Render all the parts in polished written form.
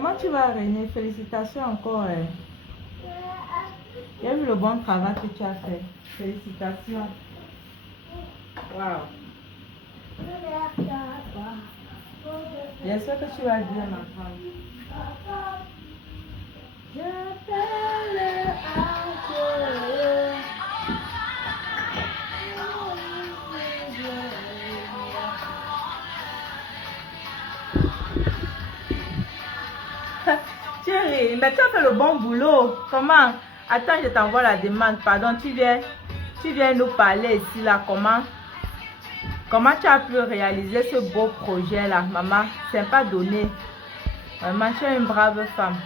Comment tu vas, René? Félicitations encore. J'ai vu le bon travail que tu as fait. Félicitations. Wow. J'espère que tu vas bien, ma femme. J'appelle encore. Thierry, mais tu as fait le bon boulot. Comment? Attends, je t'envoie la demande. Pardon, tu viens nous parler ici, là. Comment tu as pu réaliser ce beau projet-là, maman? C'est pas donné. Maman, tu es une brave femme.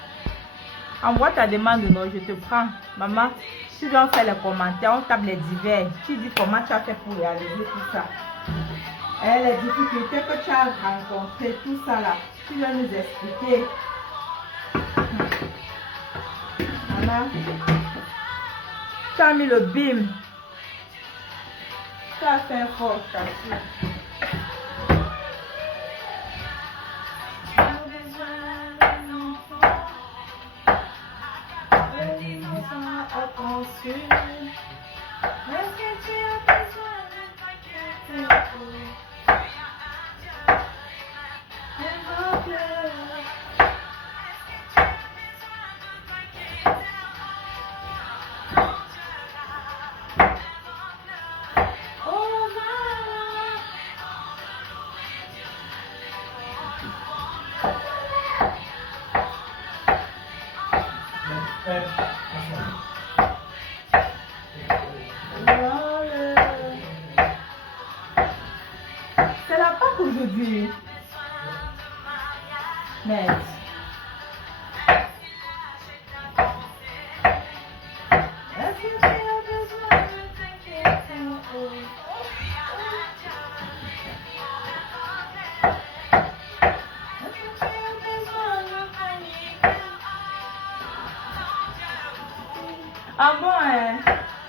Envoie ta demande, non, je te prends. Maman, tu viens faire les commentaires, on tape les divers. Tu dis comment tu as fait pour réaliser tout ça. Et les difficultés que tu as rencontrées, tout ça là. Tu viens nous expliquer. Maman, tu as mis le bim. Tu as fait un fort, je t'assure. C'est la Pâque aujourd'hui. Merci. Ah bon, hein?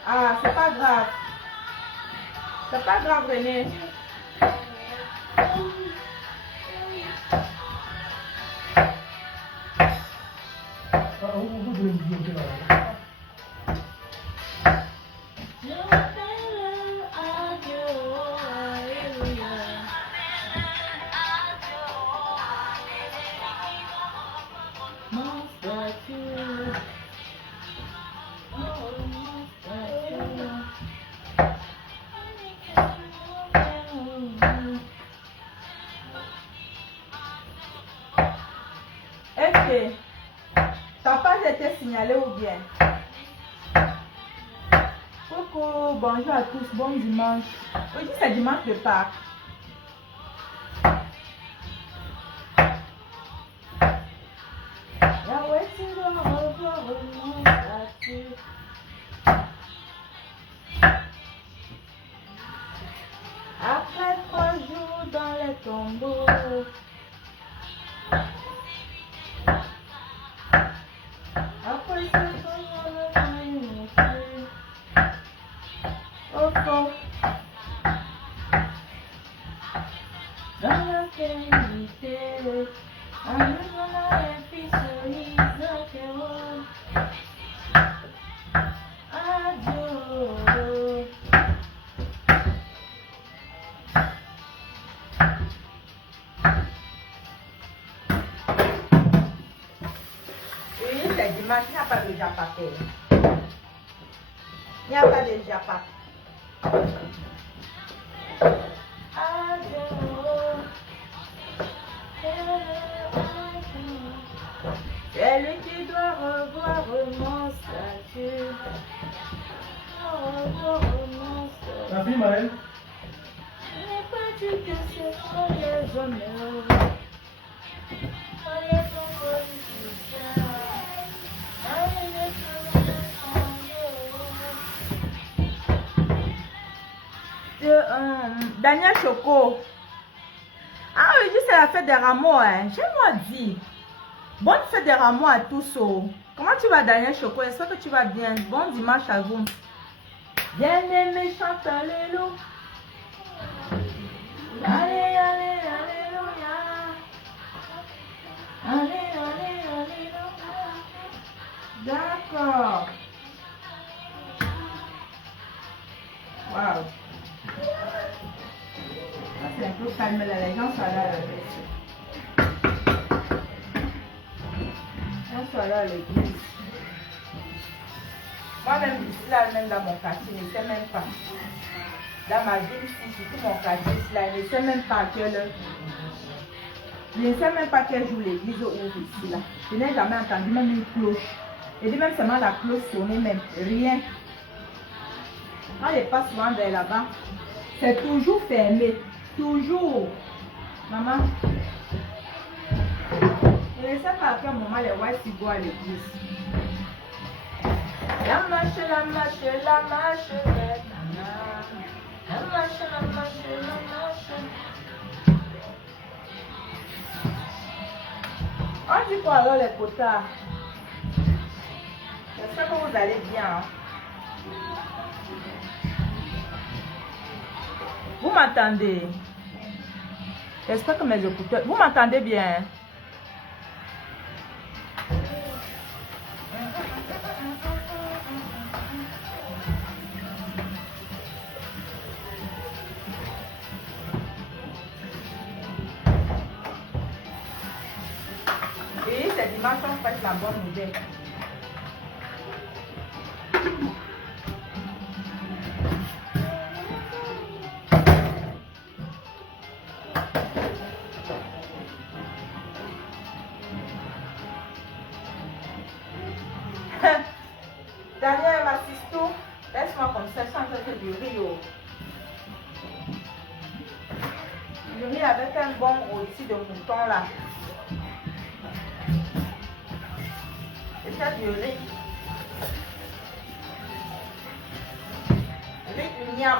Ah, c'est pas grave. C'est pas grave, René. Est-ce que t'as pas été signalé ou bien? Coucou, bonjour à tous, bon dimanche. Aujourd'hui c'est dimanche de Pâques. Yahweh, tu dois revoir mon statut. Après 3 jours dans les tombeaux. Après ce jour, le temps oh, dans la féminité, en nous les fils adieu. Oui, c'est dimanche, il n'y a pas de japaté. Il n'y a pas de japaté. C'est lui qui doit revoir mon statut. La fille, Maëlle? N'es pas tu que c'est pour les honneurs. Daniel Choco. Ah oui, c'est la fête des rameaux. Hein. J'ai-moi dit. Bonne fête des rameaux à tous. Oh. Comment tu vas, Daniel Choco? J'espère que tu vas bien. Bon dimanche à vous. Bien-aimé, chante Alléluia. Allez, allez, alléluia. Allez, allez, c'est un peu calme là, les gens sont là. Les gens sont là à l'église. Moi-même, ici, là, même dans mon quartier, je ne sais même pas. Dans ma ville, ici, surtout mon quartier, ici, là, je ne sais même pas que le... Je ne sais même pas quel jour l'église ouvre ici, là. Je n'ai jamais entendu même une cloche. Je dis même seulement la cloche sonner même. Rien. Quand je passe souvent vers là-bas, c'est toujours fermé. Toujours. Maman. Je ne sais pas à quel moment les whites vont à l'église. La marche, la marche, la marche, la marche, la marche, la marche. On dit quoi alors les potards? J'espère que vous allez bien. Hein? Vous m'entendez? J'espère que mes écouteurs... Vous m'entendez bien? Et c'est dimanche, on fait la bonne nouvelle. Daniel, m'assiste. Laisse-moi comme ça, sans faire du riz. Du riz avec un bon rôti de mouton là. Et ça du riz. Riz miam.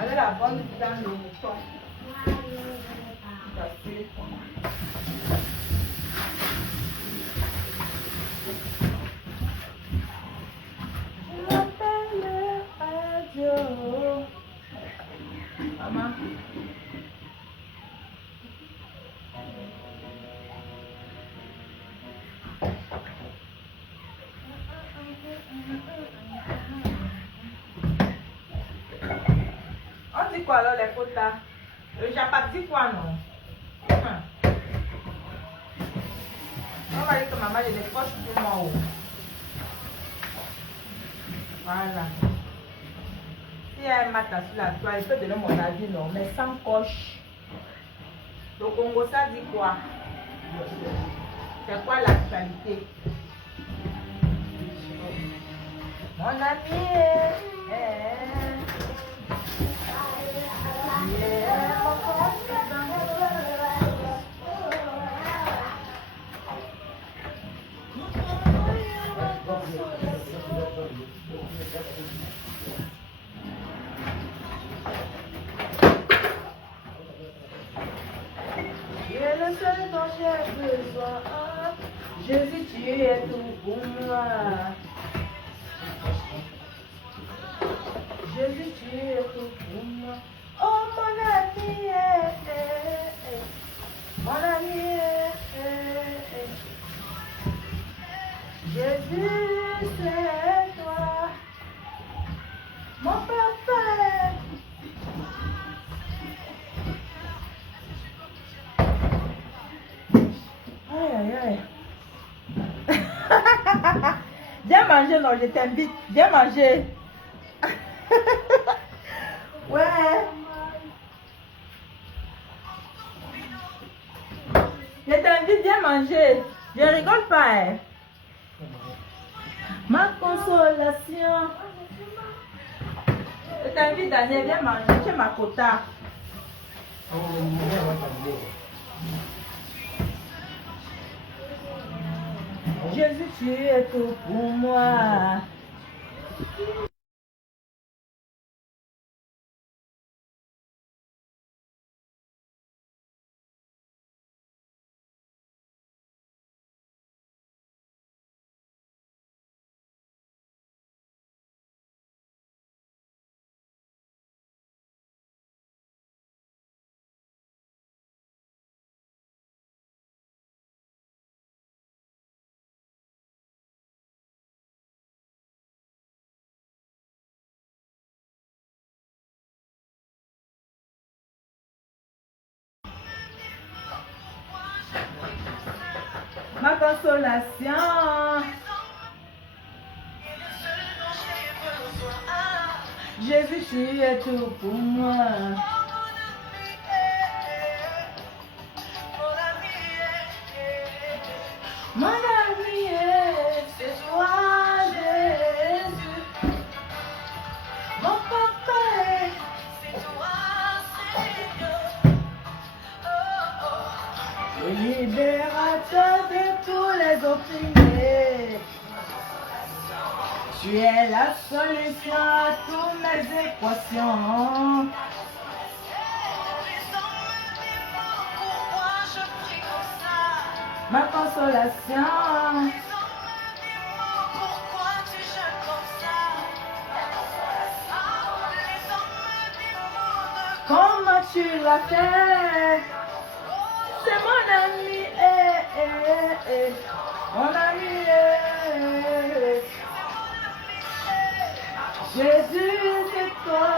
Avec la bonne viande de mouton. Maman. On dit quoi alors les potas? Le Japon dit quoi non? On va dire que maman j'ai des poches pour moi. Voilà. Si il y a un matin sur la toile, il peut donner mon avis non, mais sans coche. Le Congo ça dit quoi? C'est quoi l'actualité? Mon ami le seul dont j'ai besoin. Jésus, tu es tout pour moi. Jésus, tu es tout pour moi. Oh mon ami, mon ami, Jésus, c'est toi, mon papa. Aïe, aïe, aïe. Viens manger, non, je t'invite. Viens manger. Ouais. Je t'invite, viens manger. Je rigole pas. Hein. Ma consolation. Je t'invite, Daniel, viens manger chez ma quota. Jésus, tu es tout pour moi. consolation. Jésus, tu es tout pour moi. Mon ami, c'est toi, Jésus. Mon papa, c'est toi, Seigneur. Le libérateur de tous les opprimés. Tu es la solution à toutes mes équations. Ma consolation. Comment tu l'as fait? C'est mon ami, mon ami, Jésus, c'est toi.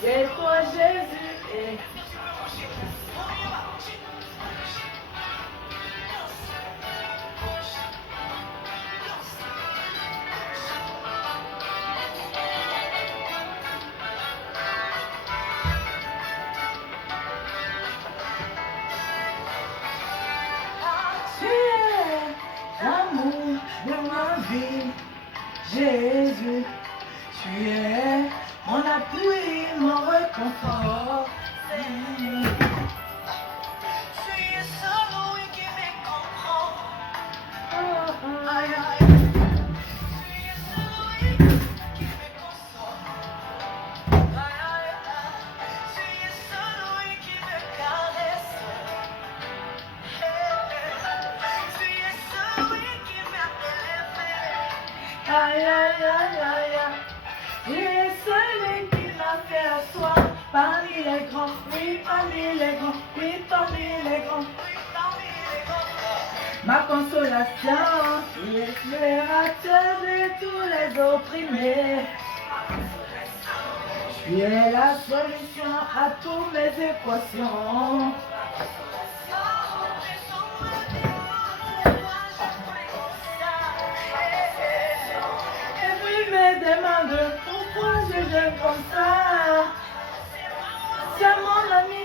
C'est toi, Jésus. L'amour de ma vie, Jésus, tu es mon appui, mon réconfort. Tu es celui qui me comprend. Tu es celui qui me console. Tu es celui qui me caresse. Aïe, aïe, aïe, aïe, aïe. Tu es celui qui m'a fait asseoir parmi les grands, oui, parmi les grands, oui, parmi les grands. Ma consolation, tu es libérateur de tous les opprimés. Tu es la solution à toutes mes équations. Me demande pourquoi je gêne comme ça. C'est mon ami.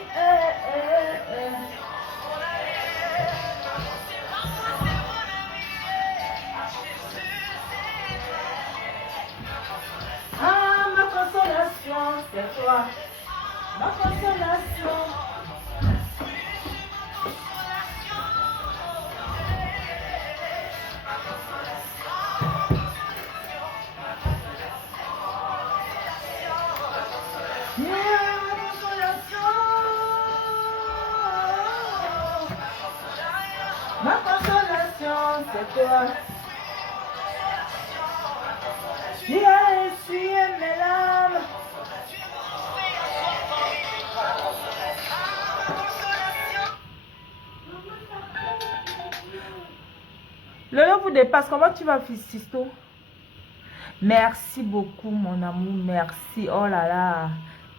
Ah, ma consolation, c'est toi. Ma consolation. Ma consolation, c'est toi. Tu as essuyé mes larmes. Le nom vous dépasse. Comment tu vas, Sisto? Merci beaucoup, mon amour. Merci. Oh là là.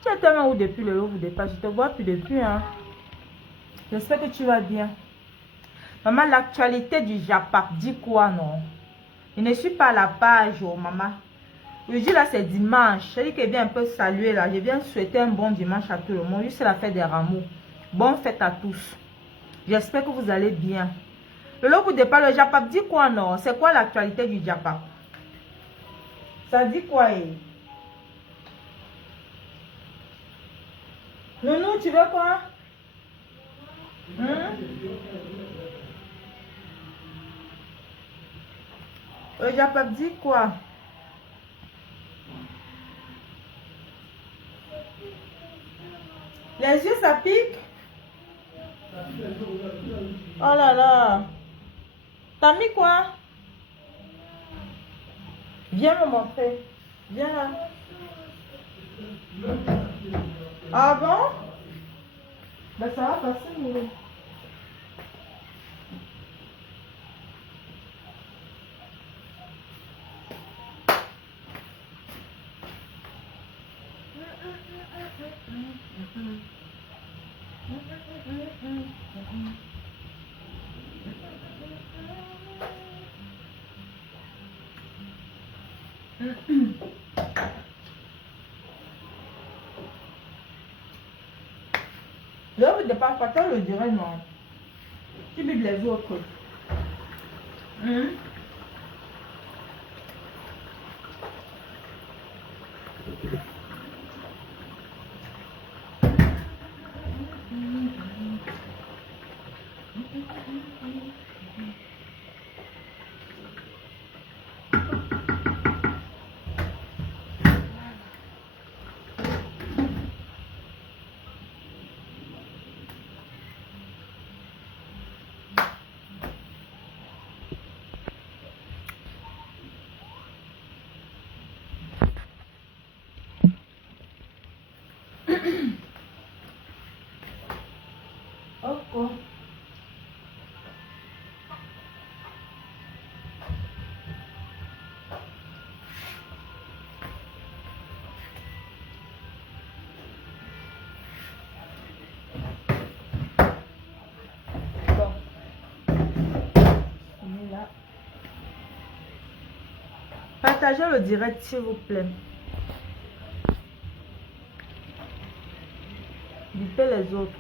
Tu es tellement où depuis le lot vous dépasse. Je te vois plus depuis. Hein. J'espère que tu vas bien. Maman, l'actualité du Japap dit quoi, non? Je ne suis pas à la page, oh, maman. Aujourd'hui, là, c'est dimanche. Je dis que je viens un peu saluer, là. Je viens souhaiter un bon dimanche à tout le monde. Juste la fête des rameaux. Bonne fête à tous. J'espère que vous allez bien. Le lot vous dépasse, le Japap dit quoi, non? C'est quoi l'actualité du Japap? Ça dit quoi, eh? Nounou, tu veux quoi? Le Japap dit quoi? Les yeux, ça pique? Oh là là. T'as mis quoi? Viens me montrer. Viens là. Ah bon? Ben ça va passer, Moulou. L'œuvre ne dépasse pas, toi le dirais non. Tu bides les autres. Oh. Bon. On est là. Partagez le direct s'il vous plaît. Bipez les autres.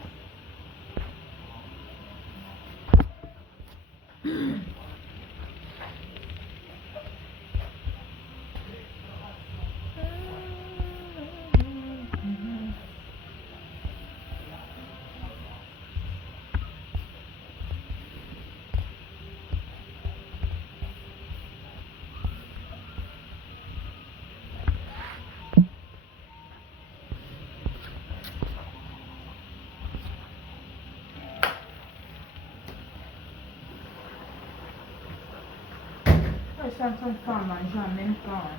Je suis en train de faire à manger en même temps.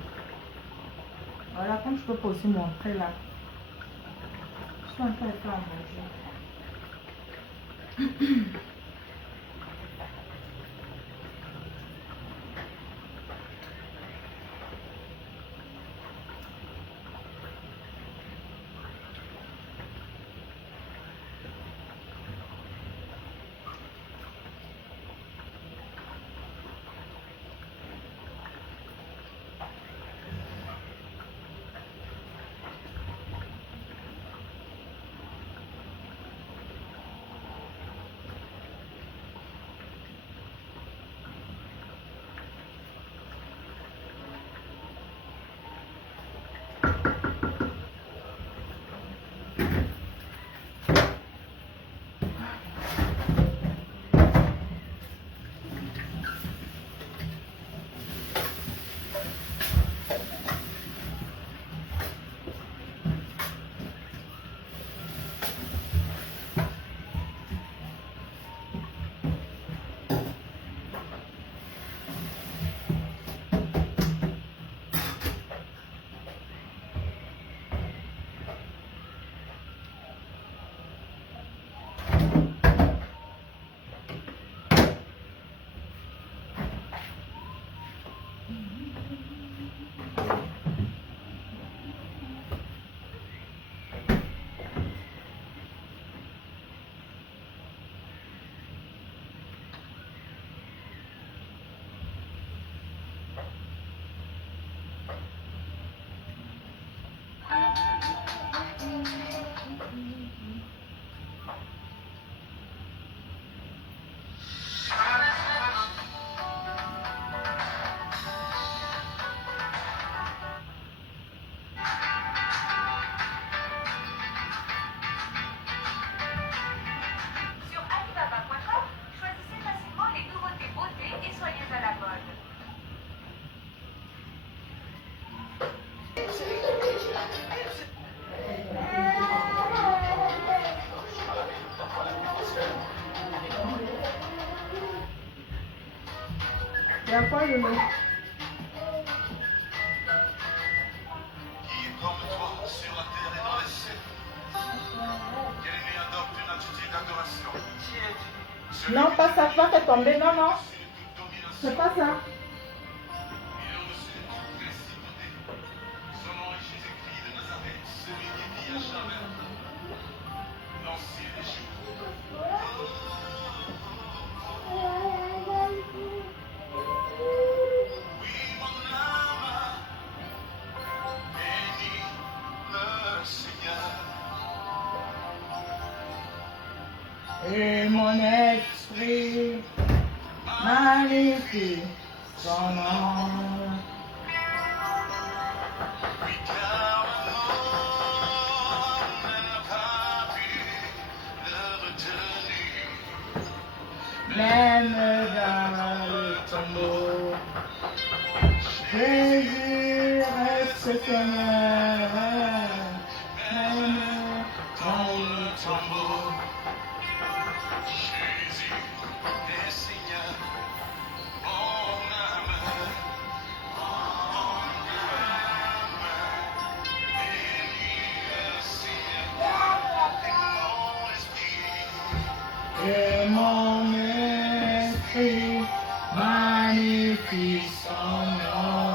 Voilà, comme je peux pas aussi montrer là. Je suis en train de faire à manger. Il y a quoi le nom? Qui est comme toi sur la terre et dans les cieux. Quel est né adopte une attitude d'adoration. Non, pas ça, pas fait tomber, non, non. C'est pas ça. Il est au-dessus de toute principauté. Son nom est Jésus-Christ de Nazareth, celui qui vit à jamais. L'ancien des jours. Oui, mon âme mon esprit magnifie son nom. Car le monde n'a pas pu le retenir. Même dans le tombeau, Jésus reste Seigneur. Même dans le tombeau, Jésus est Seigneur, mon âme, bénis le Seigneur, et mon esprit. et mon esprit magnifie son nom.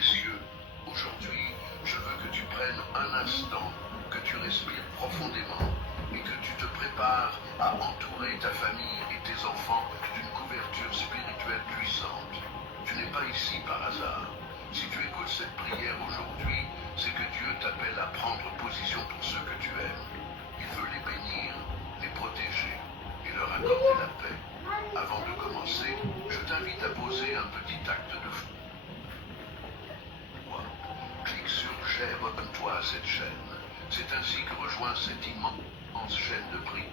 précieux, aujourd'hui, je veux que tu prennes un instant, que tu respires profondément et que tu te prépares à entourer ta famille et tes enfants d'une couverture spirituelle puissante. Tu n'es pas ici par hasard. Si tu écoutes cette prière aujourd'hui, c'est que Dieu t'appelle à prendre position pour ceux que tu aimes. Il veut les bénir, les protéger et leur accorder la paix. Avant de commencer, je t'invite à poser un petit acte de foi. Clique sur j'aime, abonne-toi à cette chaîne. C'est ainsi que rejoins cette immense chaîne de prière,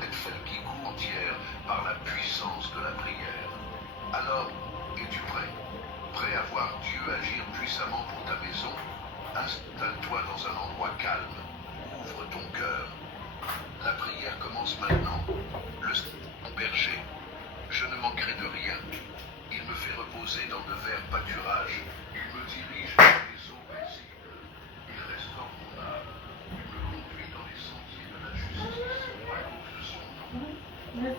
cette chaîne qui court entière par la puissance de la prière. Alors, es-tu prêt? Prêt à voir Dieu agir puissamment pour ta maison? Installe-toi dans un endroit calme. Ouvre ton cœur. La prière commence maintenant. Le berger. Je ne manquerai de rien. Il me fait reposer dans de verts pâturages. Il me dirige vers les eaux paisibles. Il restaure mon âme. Il me conduit dans les sentiers de la justice à cause de son nom.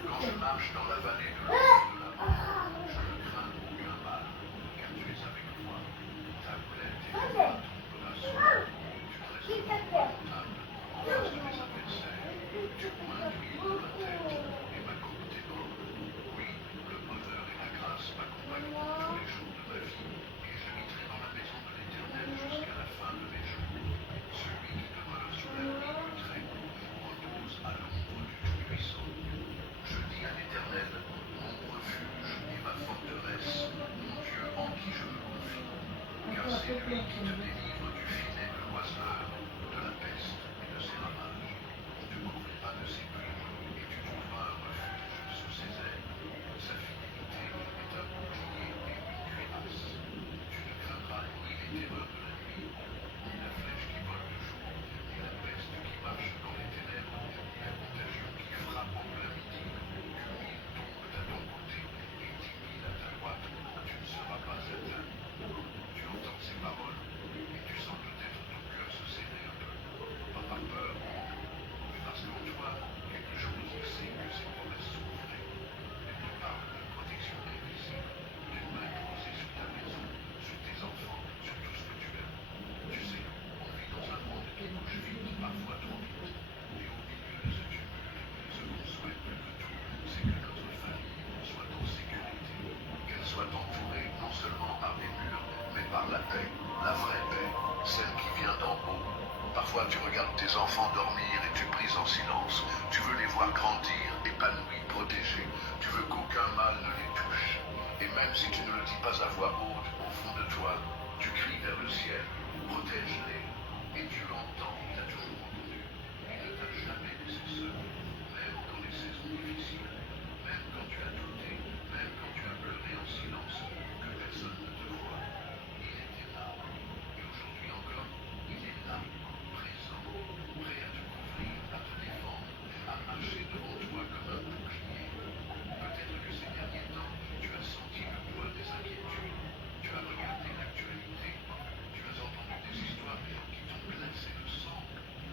Quand je marche dans la vallée de l'ombre de la mort, je ne crains aucun mal, car tu es avec moi. Ta plaie et ta main tombera sur moi. Tu dresses devant moi une table en face de mes adversaires. Tu oins d'huile ma tête et ma coupe déborde. Oui, le bonheur et la grâce m'accompagneront tous les jours de ma vie, et j'habiterai dans la maison de l'Éternel jusqu'à la fin de mes jours. Celui qui demeure sous la nuit du Très-Haut repose à l'ombre du Tout-Puissant. Je dis à l'Éternel, mon refuge et ma forteresse, mon Dieu en qui je me confie. Car c'est lui qui te délivre du filet de l'oiseleur, de la peste et de ses ravages. On te couvrira de ses plumes et tu trouveras un refuge sous ses ailes. Sa fidélité est un bouclier et une cuirasse. Tu ne craindras ni les terreurs de la nuit, ni la flèche qui vole le jour, ni la peste qui marche dans les ténèbres, ni la contagion qui frappe en plein midi. Que 1000 tombent à ton côté et 10 000 à ta droite, tu ne seras pas atteint. Tu entends ces paroles et tu sens peut-être ton cœur se serrer un peu. Pas par peur, mais parce qu'en toi, quelque chose sait que ces promesses sont vraies. Elles te parlent d'une protection invisible, d'une main posée sur ta maison, sur tes enfants, sur tout ce que tu aimes. Tu sais, on vit dans un monde qui bouge vite, parfois trop vite. Et au milieu de ce tumulte, ce qu'on souhaite plus que tout, c'est que notre famille soit en sécurité, qu'elle soit entourée non seulement par des murs, mais par la paix, la vraie paix, celle qui vient d'en haut. Parfois tu regardes tes enfants dormir et tu pries en silence. Tu veux les voir grandir, épanouis, protégés. Tu veux qu'aucun mal ne les touche. Et même si tu ne le dis pas à voix haute, au fond de toi, tu cries vers le ciel, protège-les. Et Dieu entend, il a toujours entendu. Il ne t'a jamais laissé seul, même dans les saisons difficiles, même quand tu as douté, même quand tu as pleuré en silence, que personne ne te voit. Il était là. Et aujourd'hui encore, il est là, présent, prêt à te couvrir, à te défendre, à marcher devant toi comme un bouclier. Peut-être que ces derniers temps, tu as senti le poids des inquiétudes. Tu as regardé l'actualité. Tu as entendu des histoires qui t'ont glacé le sang.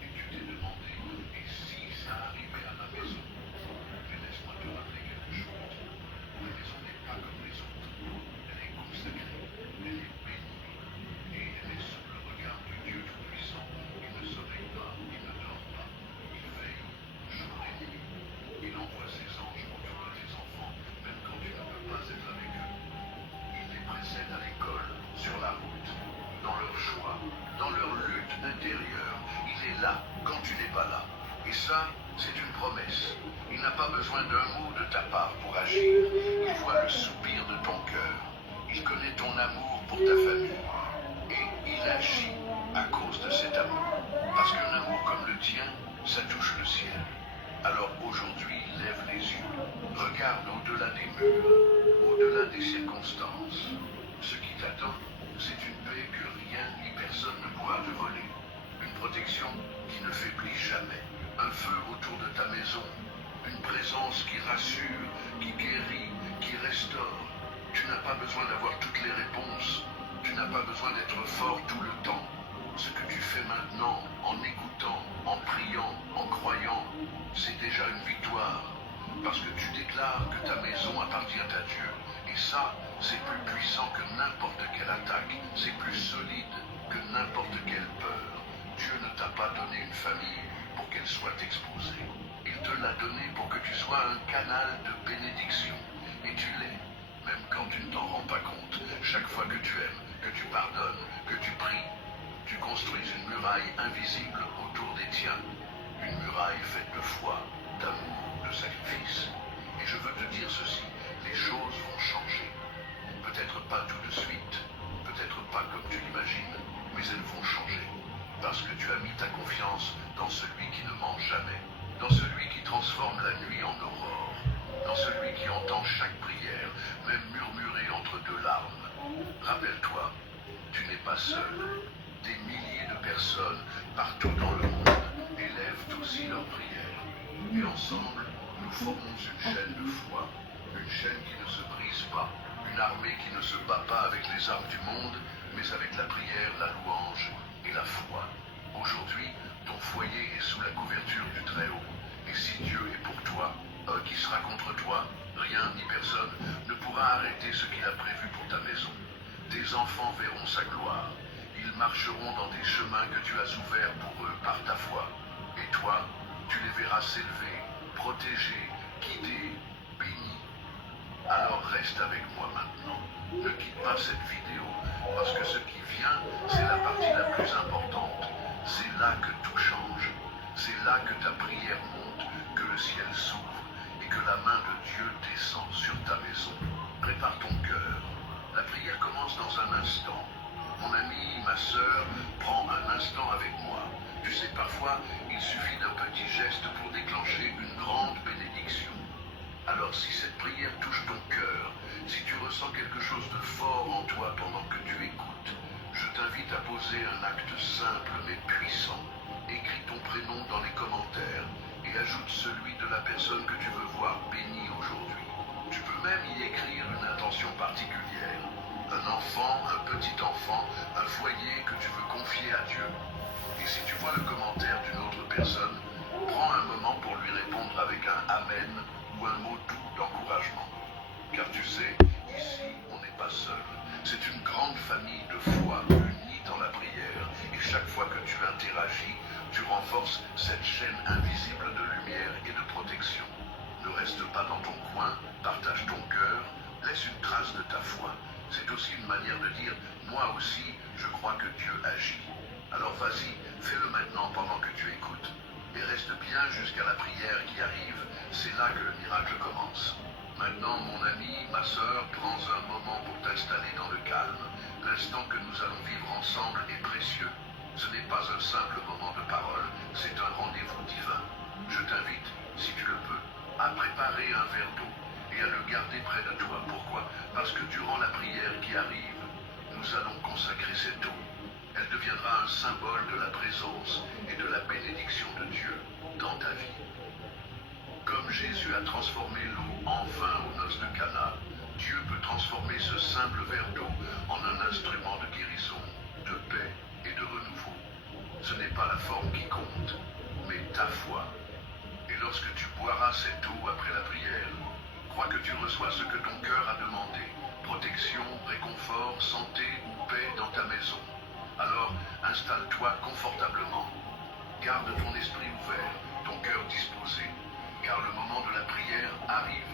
Et tu t'es demandé, et si ça arrivait à ma maison? Mais laisse-moi te rappeler quelque chose. Ma maison n'est pas comme les autres. Elle est consacrée, elle est bénie. Et elle est sous le regard du Dieu Tout-Puissant. Il ne sommeille pas, il ne dort pas. Il veille jour et nuit. Il envoie ses anges autour de tes enfants, même quand tu ne peux pas être avec eux. Il les précède à l'école, sur la route, dans leur choix, dans leur lutte intérieure. Il est là quand tu n'es pas là. Et ça, c'est une promesse. Il n'a pas besoin d'un mot de ta part pour agir. Il voit le soupir de ton cœur. Il connaît ton amour pour ta famille. Et il agit à cause de cet amour. Parce qu'un amour comme le tien, ça touche le ciel. Alors aujourd'hui, lève les yeux. Regarde au-delà des murs, au-delà des circonstances. Ce qui t'attend, c'est une paix que rien ni personne ne pourra te voler. Une protection qui ne faiblit jamais. Un feu autour de ta maison. Une présence qui rassure, qui guérit, qui restaure. Tu n'as pas besoin d'avoir toutes les réponses. Tu n'as pas besoin d'être fort tout le temps. Ce que tu fais maintenant, en écoutant, en priant, en croyant, c'est déjà une victoire. Parce que tu déclares que ta maison appartient à Dieu. Et ça, c'est plus puissant que n'importe quelle attaque, c'est plus solide que n'importe quelle peur. Dieu ne t'a pas donné une famille pour qu'elle soit exposée. Il te l'a donné pour que tu sois un canal de bénédiction. Et tu l'es, même quand tu ne t'en rends pas compte. Chaque fois que tu aimes, que tu pardonnes, que tu pries, tu construis une muraille invisible autour des tiens. Une muraille faite de foi, d'amour, de sacrifice. Et je veux te dire ceci, les choses vont changer. Peut-être pas tout de suite, peut-être pas comme tu l'imagines, mais elles vont changer. Parce que tu as mis ta confiance dans celui qui ne ment jamais, dans celui qui transforme la nuit en aurore, dans celui qui entend chaque prière, même murmurer entre deux larmes. Rappelle-toi, tu n'es pas seul. Des milliers de personnes partout dans le monde élèvent aussi leurs prières. Et ensemble, nous formons une chaîne de foi, une chaîne qui ne se brise pas, une armée qui ne se bat pas avec les armes du monde, mais avec la prière, la louange et la foi. Aujourd'hui, ton foyer est sous la couverture du Très-Haut. Et si Dieu est pour toi, qui sera contre toi? Rien ni personne ne pourra arrêter ce qu'il a prévu pour ta maison. Tes enfants verront sa gloire. Ils marcheront dans des chemins que tu as ouverts pour eux par ta foi. Et toi, tu les verras s'élever, protégés, guidés, bénis. Alors reste avec moi maintenant. Ne quitte pas cette vidéo, parce que ce qui vient, c'est la partie la plus importante. C'est là que tout change. C'est là que ta prière monte, que le ciel s'ouvre et que la main de Dieu descend sur ta maison. Prépare ton cœur. La prière commence dans un instant. Mon ami, ma sœur, prends un instant avec moi. Tu sais, parfois, il suffit d'un petit geste pour déclencher une grande bénédiction. Alors, si cette prière touche ton cœur, si tu ressens quelque chose de fort en toi pendant que tu écoutes, je t'invite à poser un acte simple mais puissant. Écris ton prénom dans les commentaires et ajoute celui de la personne que tu veux voir bénie aujourd'hui. Tu peux même y écrire une intention particulière. Un enfant, un petit enfant, un foyer que tu veux confier à Dieu. Et si tu vois le commentaire d'une autre personne, prends un moment pour lui répondre avec un Amen ou un mot doux d'encouragement. Car tu sais, ici, on n'est pas seul. C'est une grande famille de foi unie dans la prière. Et chaque fois que tu interagis, tu renforces cette chaîne invisible de lumière et de protection. Ne reste pas dans ton coin, partage ton cœur, laisse une trace de ta foi. C'est aussi une manière de dire, moi aussi, je crois que Dieu agit. Alors vas-y, fais-le maintenant pendant que tu écoutes. Et reste bien jusqu'à la prière qui arrive, c'est là que le miracle commence. Maintenant, mon ami, ma sœur, prends un moment pour t'installer dans le calme. L'instant que nous allons vivre ensemble est précieux. Ce n'est pas un simple moment de parole, c'est un rendez-vous divin. Je t'invite, si tu le peux, à préparer un verre d'eau et à le garder près de toi. Pourquoi? Parce que durant la prière qui arrive, nous allons consacrer cette eau. Elle deviendra un symbole de la présence et de la bénédiction de Dieu dans ta vie. Comme Jésus a transformé l'eau en vin aux noces de Cana, Dieu peut transformer ce simple verre d'eau en un instrument de guérison, de paix et de renouveau. Ce n'est pas la forme qui compte, mais ta foi. Et lorsque tu boiras cette eau après la prière, crois que tu reçois ce que ton cœur a demandé, protection, réconfort, santé ou paix dans ta maison. Alors, installe-toi confortablement. Garde ton esprit ouvert, ton cœur disposé, car le moment de la prière arrive.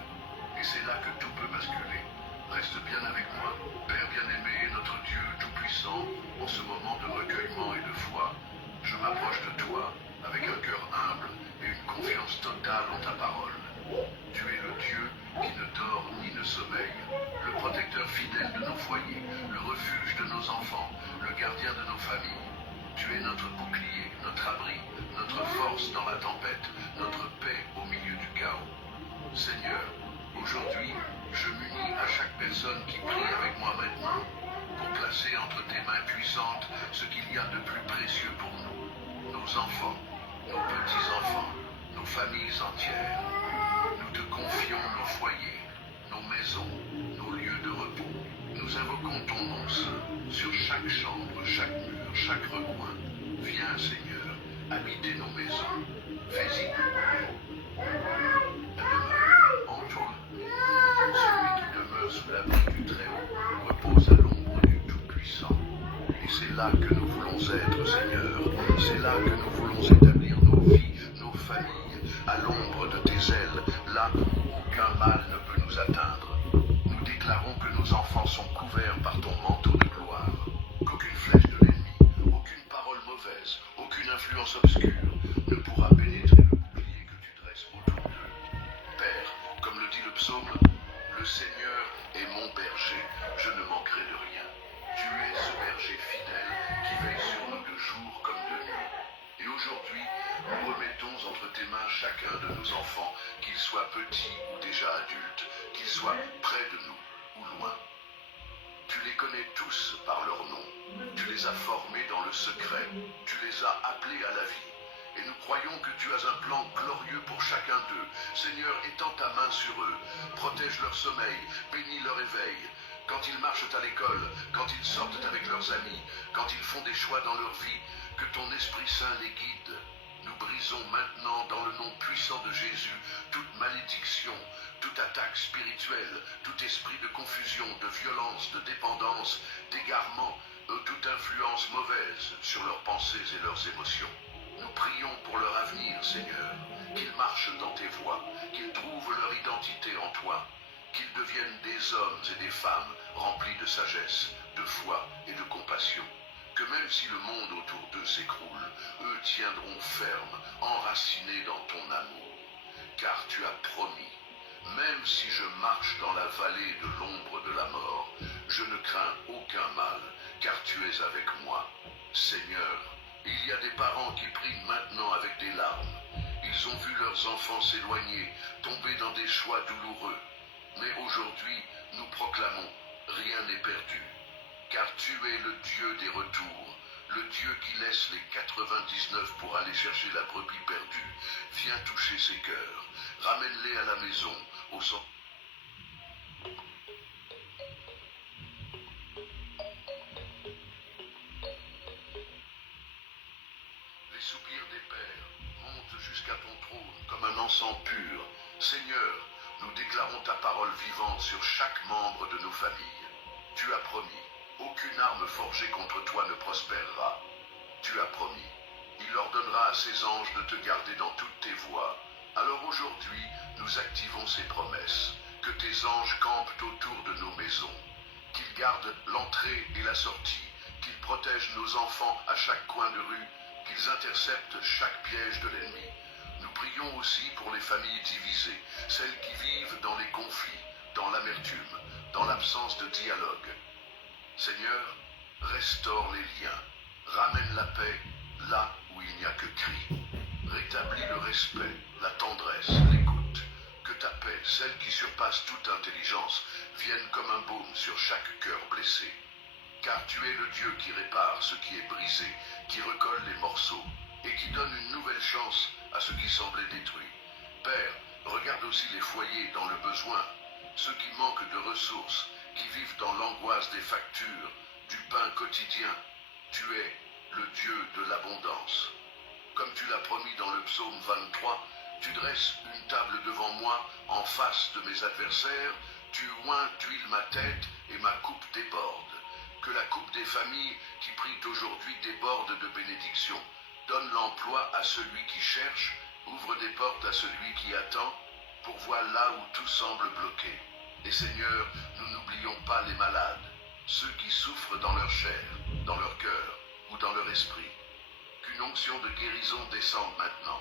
Et c'est là que tout peut basculer. Reste bien avec moi, Père bien-aimé, notre Dieu tout-puissant, en ce moment de recueillement et de foi. Je m'approche de toi avec un cœur humble et une confiance totale en ta parole. Tu es le Dieu qui ne dort ni ne sommeille, le protecteur fidèle de nos foyers, le refuge de nos enfants, le gardien de nos familles. Tu es notre bouclier, notre abri, notre force dans la tempête, notre paix au milieu du chaos. Seigneur, aujourd'hui, je m'unis à chaque personne qui prie avec moi maintenant pour placer entre tes mains puissantes ce qu'il y a de plus précieux pour nous, nos enfants, nos petits-enfants, nos familles entières. Nous te confions nos foyers, nos maisons, nos lieux de repos. Nous invoquons ton nom saint sur chaque chambre, chaque mur, chaque recoin. Viens, Seigneur, habiter nos maisons. Fais-y demeure en toi. Celui qui demeure sous l'abri du Et c'est là que nous voulons être, Seigneur. C'est là que nous voulons établir nos vies, nos familles, à l'ombre de tes ailes, là où aucun mal ne peut nous atteindre. Nous déclarons que nos enfants sont couverts par ton manteau de gloire, qu'aucune flèche de l'ennemi, aucune parole mauvaise, aucune influence obscure ne pourra pénétrer le bouclier que tu dresses autour d'eux. Père, comme le dit le psaume, le Seigneur est mon berger, je ne manquerai de rien. Tu es ce berger fidèle qui veille sur nous de jour comme de nuit. Et aujourd'hui, nous remettons entre tes mains chacun de nos enfants, qu'ils soient petits ou déjà adultes, qu'ils soient près de nous ou loin. Tu les connais tous par leur nom. Tu les as formés dans le secret. Tu les as appelés à la vie. Et nous croyons que tu as un plan glorieux pour chacun d'eux. Seigneur, étends ta main sur eux. Protège leur sommeil. Bénis leur éveil. Quand ils marchent à l'école, quand ils sortent avec leurs amis, quand ils font des choix dans leur vie, que ton Esprit Saint les guide. Nous brisons maintenant dans le nom puissant de Jésus toute malédiction, toute attaque spirituelle, tout esprit de confusion, de violence, de dépendance, d'égarement, toute influence mauvaise sur leurs pensées et leurs émotions. Nous prions pour leur avenir, Seigneur, qu'ils marchent dans tes voies, qu'ils trouvent leur identité en toi, qu'ils deviennent des hommes et des femmes remplis de sagesse, de foi et de compassion. Que même si le monde autour d'eux s'écroule, eux tiendront ferme, enracinés dans ton amour. Car tu as promis, même si je marche dans la vallée de l'ombre de la mort, je ne crains aucun mal, car tu es avec moi. Seigneur, il y a des parents qui prient maintenant avec des larmes. Ils ont vu leurs enfants s'éloigner, tomber dans des choix douloureux. Mais aujourd'hui, nous proclamons, rien n'est perdu. Car tu es le Dieu des retours, le Dieu qui laisse les 99 pour aller chercher la brebis perdue. Viens toucher ces cœurs, ramène-les à la maison, au centre. Les soupirs des pères montent jusqu'à ton trône comme un encens pur. Seigneur, nous déclarons ta parole vivante sur chaque membre de nos familles. Tu as promis, aucune arme forgée contre toi ne prospérera. Tu as promis, il ordonnera à ses anges de te garder dans toutes tes voies. Alors aujourd'hui, nous activons ces promesses. Que tes anges campent autour de nos maisons, qu'ils gardent l'entrée et la sortie, qu'ils protègent nos enfants à chaque coin de rue, qu'ils interceptent chaque piège de l'ennemi. Nous prions aussi pour les familles divisées, celles qui vivent dans les conflits, dans l'amertume, dans l'absence de dialogue. Seigneur, restaure les liens, ramène la paix là où il n'y a que cri. Rétablis le respect, la tendresse, l'écoute. Que ta paix, celle qui surpasse toute intelligence, vienne comme un baume sur chaque cœur blessé. Car tu es le Dieu qui répare ce qui est brisé, qui recolle les morceaux et qui donne une nouvelle chance à ce qui semblait détruit. Père, regarde aussi les foyers dans le besoin, ceux qui manquent de ressources, qui vivent dans l'angoisse des factures, du pain quotidien. Tu es le Dieu de l'abondance. Comme tu l'as promis dans le psaume 23, tu dresses une table devant moi en face de mes adversaires, tu oins d'huile ma tête et ma coupe déborde. Que la coupe des familles qui prient aujourd'hui déborde de bénédictions. Donne l'emploi à celui qui cherche, ouvre des portes à celui qui attend, pourvois là où tout semble bloqué. Et Seigneur, nous n'oublions pas les malades, ceux qui souffrent dans leur chair, dans leur cœur ou dans leur esprit. Qu'une onction de guérison descende maintenant.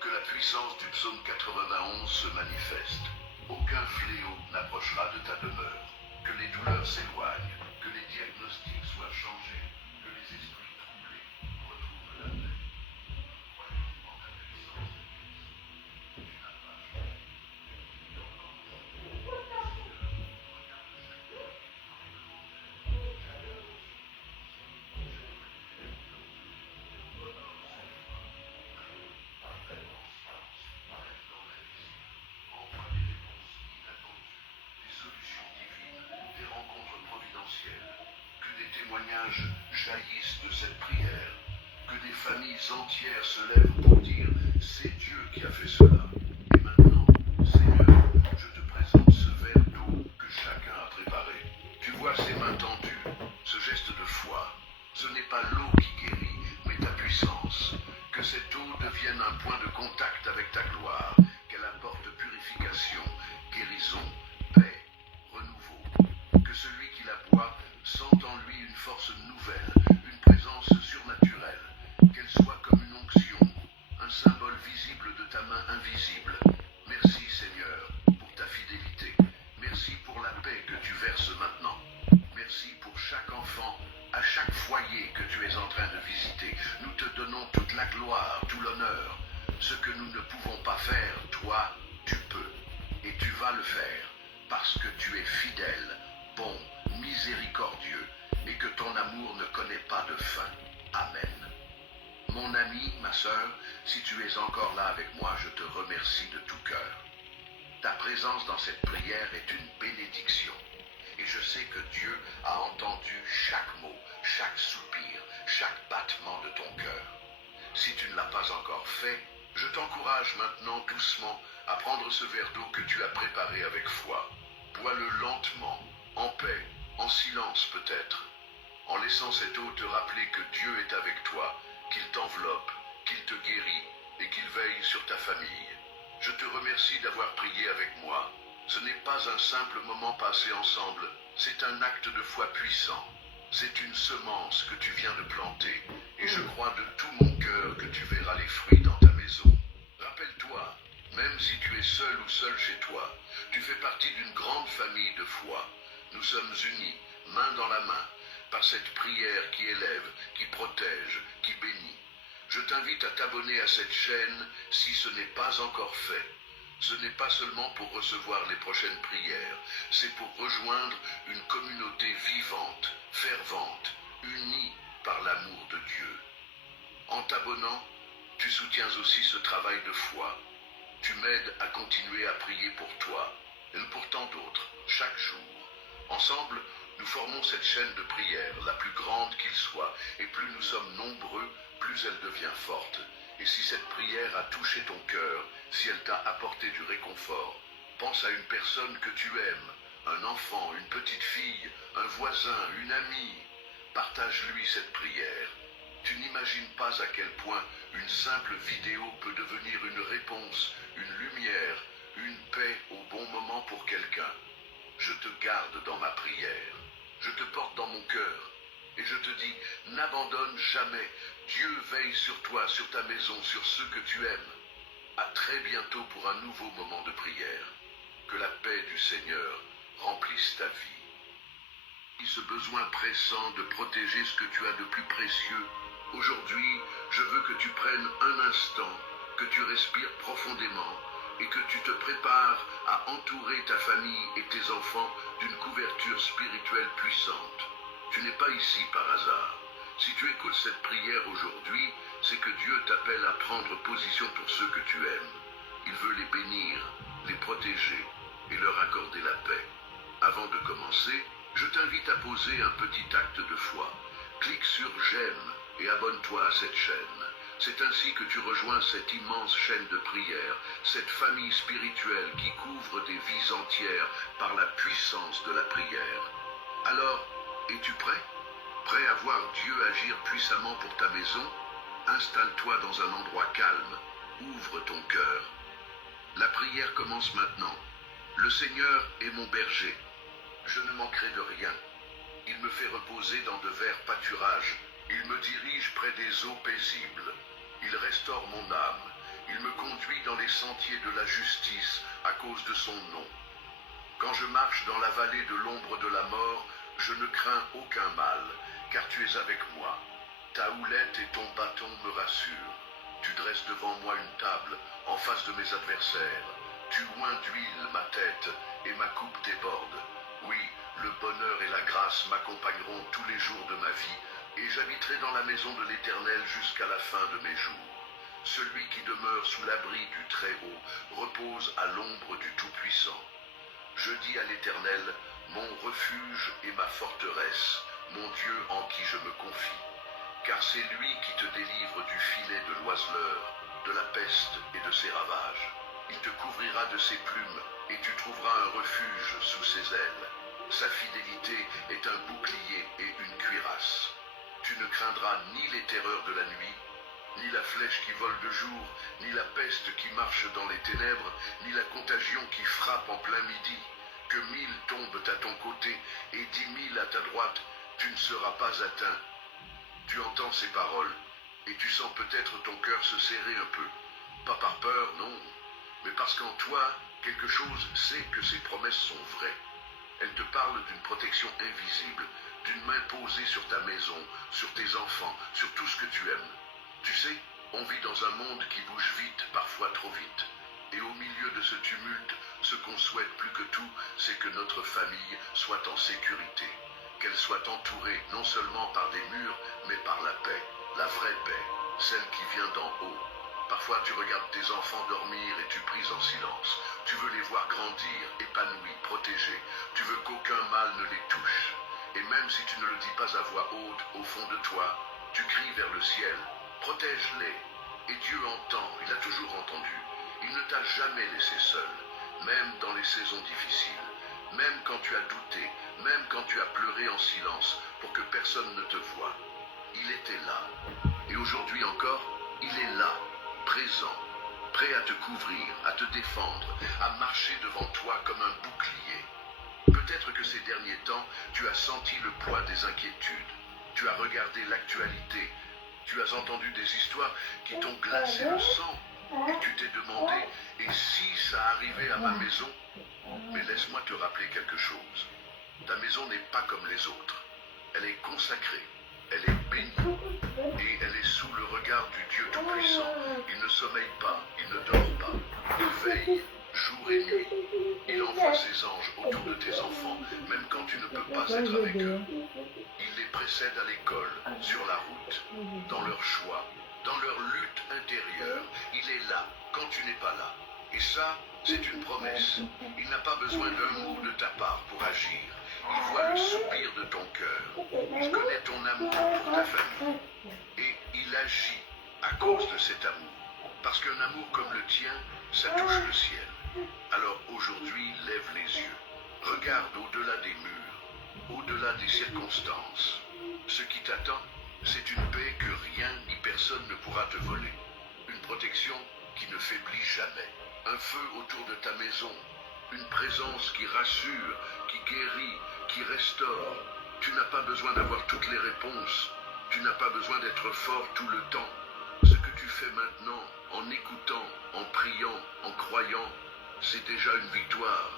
Que la puissance du psaume 91 se manifeste. Aucun fléau n'approchera de ta demeure. Que les douleurs s'éloignent, que les diagnostics soient changés, que les esprits troublés retrouvent la paix. Croyons en ta puissance. Tu n'as pas changé. Tu es encore que des témoignages jaillissent de cette prière, que des familles entières se lèvent pour dire « c'est Dieu qui a fait cela ». Et maintenant, Seigneur, je te présente ce verre d'eau que chacun a préparé. Tu vois ses mains tendues, ce geste de foi, Ce n'est pas l'eau qui guérit, mais ta puissance. Que cette eau devienne un point de contact avec ta gloire, qu'elle apporte purification, guérison, paix, renouveau. Que celui qui la boit sente en lui une force nouvelle, une présence surnaturelle, qu'elle soit comme une onction, un symbole visible de ta main invisible. Merci Seigneur pour ta fidélité. Merci pour la paix que tu verses maintenant. Merci pour chaque enfant, à chaque foyer que tu es en train de visiter. Nous te donnons toute la gloire, tout l'honneur. Ce que nous ne pouvons pas faire, toi, tu peux. Et tu vas le faire, parce que tu es fidèle, bon, miséricordieux, et que ton amour ne connaît pas de fin. Amen. Mon ami, ma sœur, si tu es encore là avec moi, je te remercie de tout cœur. Ta présence dans cette prière est une bénédiction. Et je sais que Dieu a entendu chaque mot, chaque soupir, chaque battement de ton cœur. Si tu ne l'as pas encore fait, je t'encourage maintenant doucement à prendre ce verre d'eau que tu as préparé avec foi. Bois-le lentement, en paix, en silence peut-être, en laissant cette eau te rappeler que Dieu est avec toi, qu'il t'enveloppe, qu'il te guérit et qu'il veille sur ta famille. Je te remercie d'avoir prié avec moi. Ce n'est pas un simple moment passé ensemble, c'est un acte de foi puissant. C'est une semence que tu viens de planter, et je crois de tout mon cœur que tu verras les fruits dans ta maison. Rappelle-toi, même si tu es seul ou seul chez toi, tu fais partie d'une grande famille de foi. Nous sommes unis, main dans la main, par cette prière qui élève, qui protège, qui bénit. Je t'invite à t'abonner à cette chaîne si ce n'est pas encore fait. Ce n'est pas seulement pour recevoir les prochaines prières, c'est pour rejoindre une communauté vivante, fervente, unie par l'amour de Dieu. En t'abonnant, tu soutiens aussi ce travail de foi. Tu m'aides à continuer à prier pour toi et pour tant d'autres, chaque jour. Ensemble, nous formons cette chaîne de prière, la plus grande qu'il soit, et plus nous sommes nombreux, plus elle devient forte. Et si cette prière a touché ton cœur, si elle t'a apporté du réconfort, pense à une personne que tu aimes, un enfant, une petite fille, un voisin, une amie. Partage-lui cette prière. Tu n'imagines pas à quel point une simple vidéo peut devenir une réponse, une lumière, une paix au bon moment pour quelqu'un. Je te garde dans ma prière. Je te porte dans mon cœur. Et je te dis, n'abandonne jamais. Dieu veille sur toi, sur ta maison, sur ceux que tu aimes. À très bientôt pour un nouveau moment de prière. Que la paix du Seigneur remplisse ta vie. Ce besoin pressant de protéger ce que tu as de plus précieux. Aujourd'hui, je veux que tu prennes un instant, que tu respires profondément et que tu te prépares à entourer ta famille et tes enfants d'une couverture spirituelle puissante. Tu n'es pas ici par hasard. Si tu écoutes cette prière aujourd'hui, c'est que Dieu t'appelle à prendre position pour ceux que tu aimes. Il veut les bénir, les protéger et leur accorder la paix. Avant de commencer, je t'invite à poser un petit acte de foi. Clique sur j'aime et abonne-toi à cette chaîne. C'est ainsi que tu rejoins cette immense chaîne de prière, cette famille spirituelle qui couvre des vies entières par la puissance de la prière. Alors, es-tu prêt? Prêt à voir Dieu agir puissamment pour ta maison? Installe-toi dans un endroit calme. Ouvre ton cœur. La prière commence maintenant. Le Seigneur est mon berger. Je ne manquerai de rien. Il me fait reposer dans de verts pâturages. Il me dirige près des eaux paisibles. Il restaure mon âme. Il me conduit dans les sentiers de la justice à cause de son nom. Quand je marche dans la vallée de l'ombre de la mort, je ne crains aucun mal, car tu es avec moi. Ta houlette et ton bâton me rassurent. Tu dresses devant moi une table en face de mes adversaires. Tu oins d'huile ma tête et ma coupe déborde. Oui, le bonheur et la grâce m'accompagneront tous les jours de ma vie, et j'habiterai dans la maison de l'Éternel jusqu'à la fin de mes jours. Celui qui demeure sous l'abri du Très-Haut repose à l'ombre du Tout-Puissant. Je dis à l'Éternel, mon refuge et ma forteresse, mon Dieu en qui je me confie. Car c'est lui qui te délivre du filet de l'oiseleur, de la peste et de ses ravages. Il te couvrira de ses plumes, et tu trouveras un refuge sous ses ailes. Sa fidélité est un bouclier et une cuirasse. Tu ne craindras ni les terreurs de la nuit, ni la flèche qui vole de jour, ni la peste qui marche dans les ténèbres, ni la contagion qui frappe en plein midi. Que 1000 tombent à ton côté et 10 000 à ta droite, tu ne seras pas atteint. Tu entends ces paroles et tu sens peut-être ton cœur se serrer un peu. Pas par peur, non, mais parce qu'en toi, quelque chose sait que ces promesses sont vraies. Elles te parlent d'une protection invisible, d'une main posée sur ta maison, sur tes enfants, sur tout ce que tu aimes. Tu sais, on vit dans un monde qui bouge vite, parfois trop vite. Et au milieu de ce tumulte, ce qu'on souhaite plus que tout, c'est que notre famille soit en sécurité. Qu'elle soit entourée non seulement par des murs, mais par la paix, la vraie paix, celle qui vient d'en haut. Parfois tu regardes tes enfants dormir et tu pries en silence. Tu veux les voir grandir, épanouis, protégés. Tu veux qu'aucun mal ne les touche. Et même si tu ne le dis pas à voix haute, au fond de toi, tu cries vers le ciel. Protège-les. Et Dieu entend, il a toujours entendu. Il ne t'a jamais laissé seul, même dans les saisons difficiles, même quand tu as douté, même quand tu as pleuré en silence pour que personne ne te voie. Il était là. Et aujourd'hui encore, il est là, présent, prêt à te couvrir, à te défendre, à marcher devant toi comme un bouclier. Peut-être que ces derniers temps, tu as senti le poids des inquiétudes. Tu as regardé l'actualité. Tu as entendu des histoires qui t'ont glacé le sang. Et tu t'es demandé, et si ça arrivait à ma maison? Mais laisse-moi te rappeler quelque chose. Ta maison n'est pas comme les autres. Elle est consacrée, elle est bénie, et elle est sous le regard du Dieu Tout-Puissant. Il ne sommeille pas, il ne dort pas. Il veille, jour et nuit. Il envoie ses anges autour de tes enfants, même quand tu ne peux pas être avec eux. Il les précède à l'école, sur la route, dans leurs choix, dans leur lutte intérieure. Il est là quand tu n'es pas là. Et ça, c'est une promesse. Il n'a pas besoin d'un mot de ta part pour agir. Il voit le soupir de ton cœur. Il connaît ton amour pour ta famille. Et il agit à cause de cet amour. Parce qu'un amour comme le tien, ça touche le ciel. Alors aujourd'hui, lève les yeux. Regarde au-delà des murs, au-delà des circonstances. Ce qui t'attend, c'est une paix que rien ni personne ne pourra te voler. Une protection qui ne faiblit jamais. Un feu autour de ta maison. Une présence qui rassure, qui guérit, qui restaure. Tu n'as pas besoin d'avoir toutes les réponses. Tu n'as pas besoin d'être fort tout le temps. Ce que tu fais maintenant, en écoutant, en priant, en croyant, c'est déjà une victoire.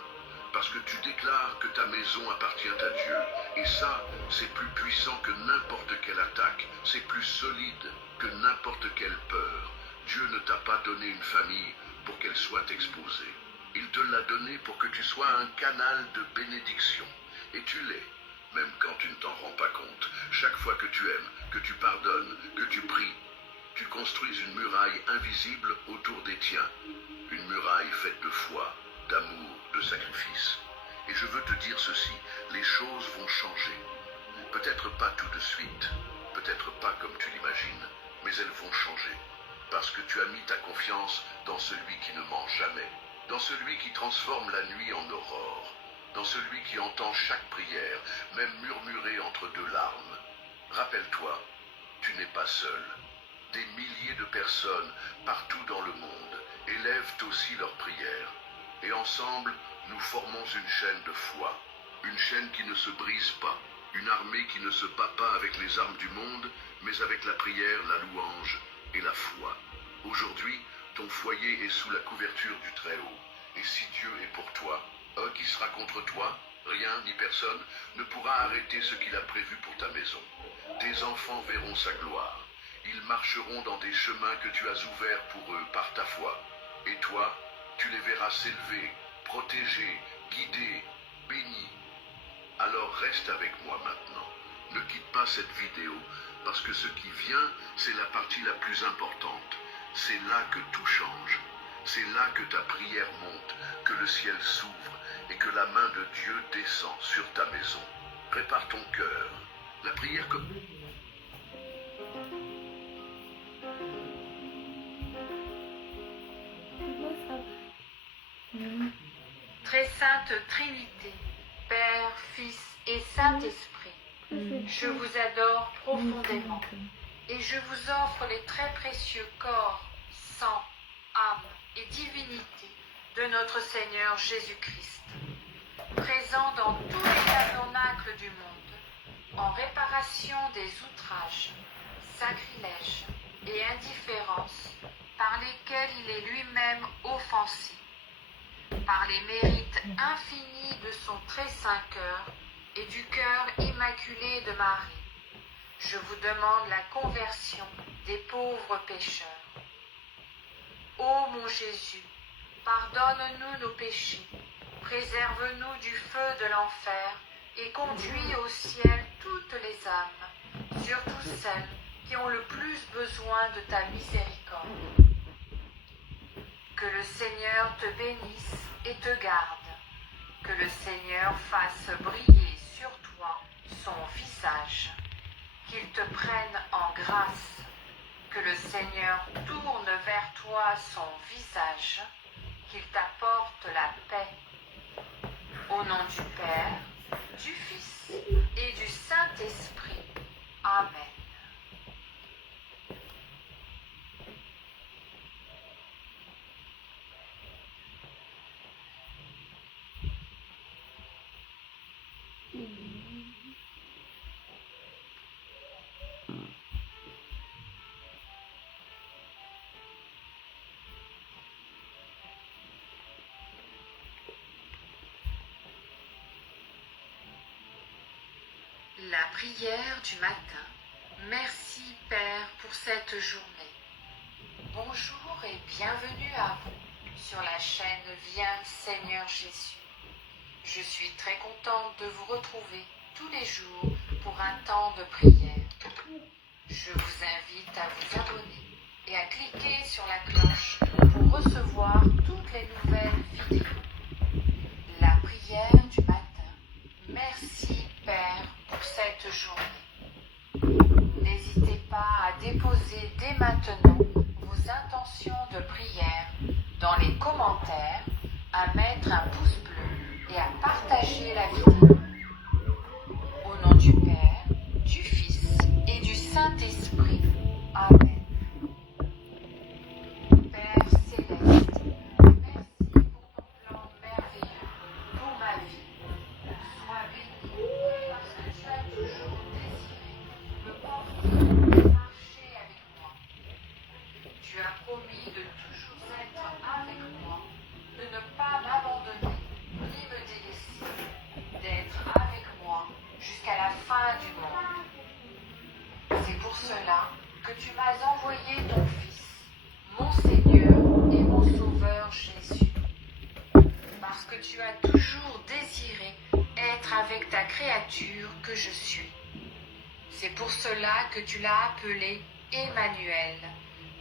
Parce que tu déclares que ta maison appartient à Dieu. Et ça, c'est plus puissant que n'importe quelle attaque. C'est plus solide que n'importe quelle peur. Dieu ne t'a pas donné une famille pour qu'elle soit exposée. Il te l'a donné pour que tu sois un canal de bénédiction. Et tu l'es, même quand tu ne t'en rends pas compte. Chaque fois que tu aimes, que tu pardonnes, que tu pries, tu construis une muraille invisible autour des tiens. Une muraille faite de foi, d'amour, de sacrifice. Et je veux te dire ceci, les choses vont changer. Peut-être pas tout de suite, peut-être pas comme tu l'imagines, mais elles vont changer. Parce que tu as mis ta confiance dans celui qui ne ment jamais, dans celui qui transforme la nuit en aurore, dans celui qui entend chaque prière, même murmurée entre deux larmes. Rappelle-toi, tu n'es pas seul. Des milliers de personnes, partout dans le monde, élèvent aussi leurs prières. Et ensemble, nous formons une chaîne de foi, une chaîne qui ne se brise pas, une armée qui ne se bat pas avec les armes du monde, mais avec la prière, la louange et la foi. Aujourd'hui, ton foyer est sous la couverture du Très-Haut. Et si Dieu est pour toi, qui sera contre toi? Rien ni personne ne pourra arrêter ce qu'il a prévu pour ta maison. Tes enfants verront sa gloire. Ils marcheront dans des chemins que tu as ouverts pour eux par ta foi. Et toi, tu les verras s'élever, protégés, guidés, bénis. Alors reste avec moi maintenant. Ne quitte pas cette vidéo, parce que ce qui vient, c'est la partie la plus importante. C'est là que tout change. C'est là que ta prière monte, que le ciel s'ouvre et que la main de Dieu descend sur ta maison. Prépare ton cœur. La prière que... Très sainte Trinité, Père, Fils et Saint-Esprit, Je vous adore profondément et je vous offre les très précieux corps, sang, âme et divinité de notre Seigneur Jésus-Christ, présent dans tous les tabernacles du monde, en réparation des outrages, sacrilèges et indifférences par lesquels il est lui-même offensé, par les mérites infinis de son très saint cœur et du cœur immaculé de Marie. Je vous demande la conversion des pauvres pécheurs. Ô mon Jésus, pardonne-nous nos péchés, préserve-nous du feu de l'enfer et conduis au ciel toutes les âmes, surtout celles qui ont le plus besoin de ta miséricorde. Que le Seigneur te bénisse et te garde, que le Seigneur fasse briller sur toi son visage, qu'il te prenne en grâce, que le Seigneur tourne vers toi son visage, qu'il t'apporte la paix. Au nom du Père, du Fils et du Saint-Esprit. Amen. La prière du matin. Merci Père pour cette journée. Bonjour et bienvenue à vous sur la chaîne Viens Seigneur Jésus. Je suis très contente de vous retrouver tous les jours pour un temps de prière. Je vous invite à vous abonner et à cliquer sur la cloche pour recevoir toutes les nouvelles vidéos. La prière du matin. Merci Père pour cette journée. N'hésitez pas à déposer dès maintenant vos intentions de prière dans les commentaires, à mettre un pouce bleu et à partager la vidéo. Au nom du Père, du Fils et du Saint-Esprit. Amen. Père céleste, merci pour ton plan merveilleux pour ma vie. Sois béni parce que tu as toujours désiré me porter et marcher avec moi. Tu as promis de toujours être avec moi, de ne pas m'abandonner ni me délaisser, d'être avec moi jusqu'à la fin du monde. C'est pour cela que tu m'as envoyé ton Fils, mon Seigneur et mon Sauveur Jésus. Parce que tu as toujours désiré être avec ta créature que je suis. C'est pour cela que tu l'as appelé Emmanuel,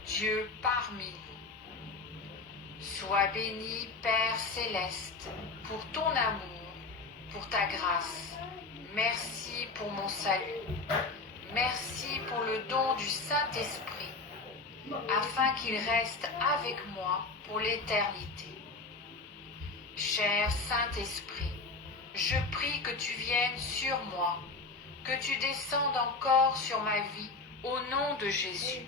Dieu parmi nous. Sois béni, Père céleste, pour ton amour, pour ta grâce. Merci pour mon salut. Merci pour le don du Saint-Esprit, afin qu'il reste avec moi pour l'éternité. Cher Saint-Esprit, je prie que tu viennes sur moi, que tu descendes encore sur ma vie au nom de Jésus.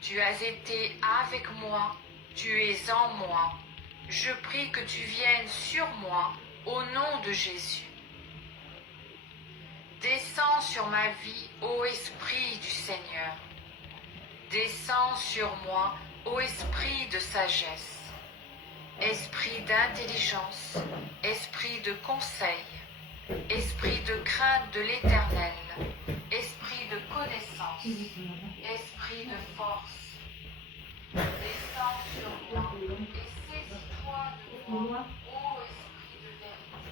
Tu as été avec moi, tu es en moi. Je prie que tu viennes sur moi au nom de Jésus. Descends sur ma vie, ô Esprit du Seigneur. Descends sur moi, ô Esprit de sagesse. Esprit d'intelligence, esprit de conseil, esprit de crainte de l'Éternel, esprit de connaissance, esprit de force. Descends sur moi et saisis-toi de moi, ô esprit de vérité.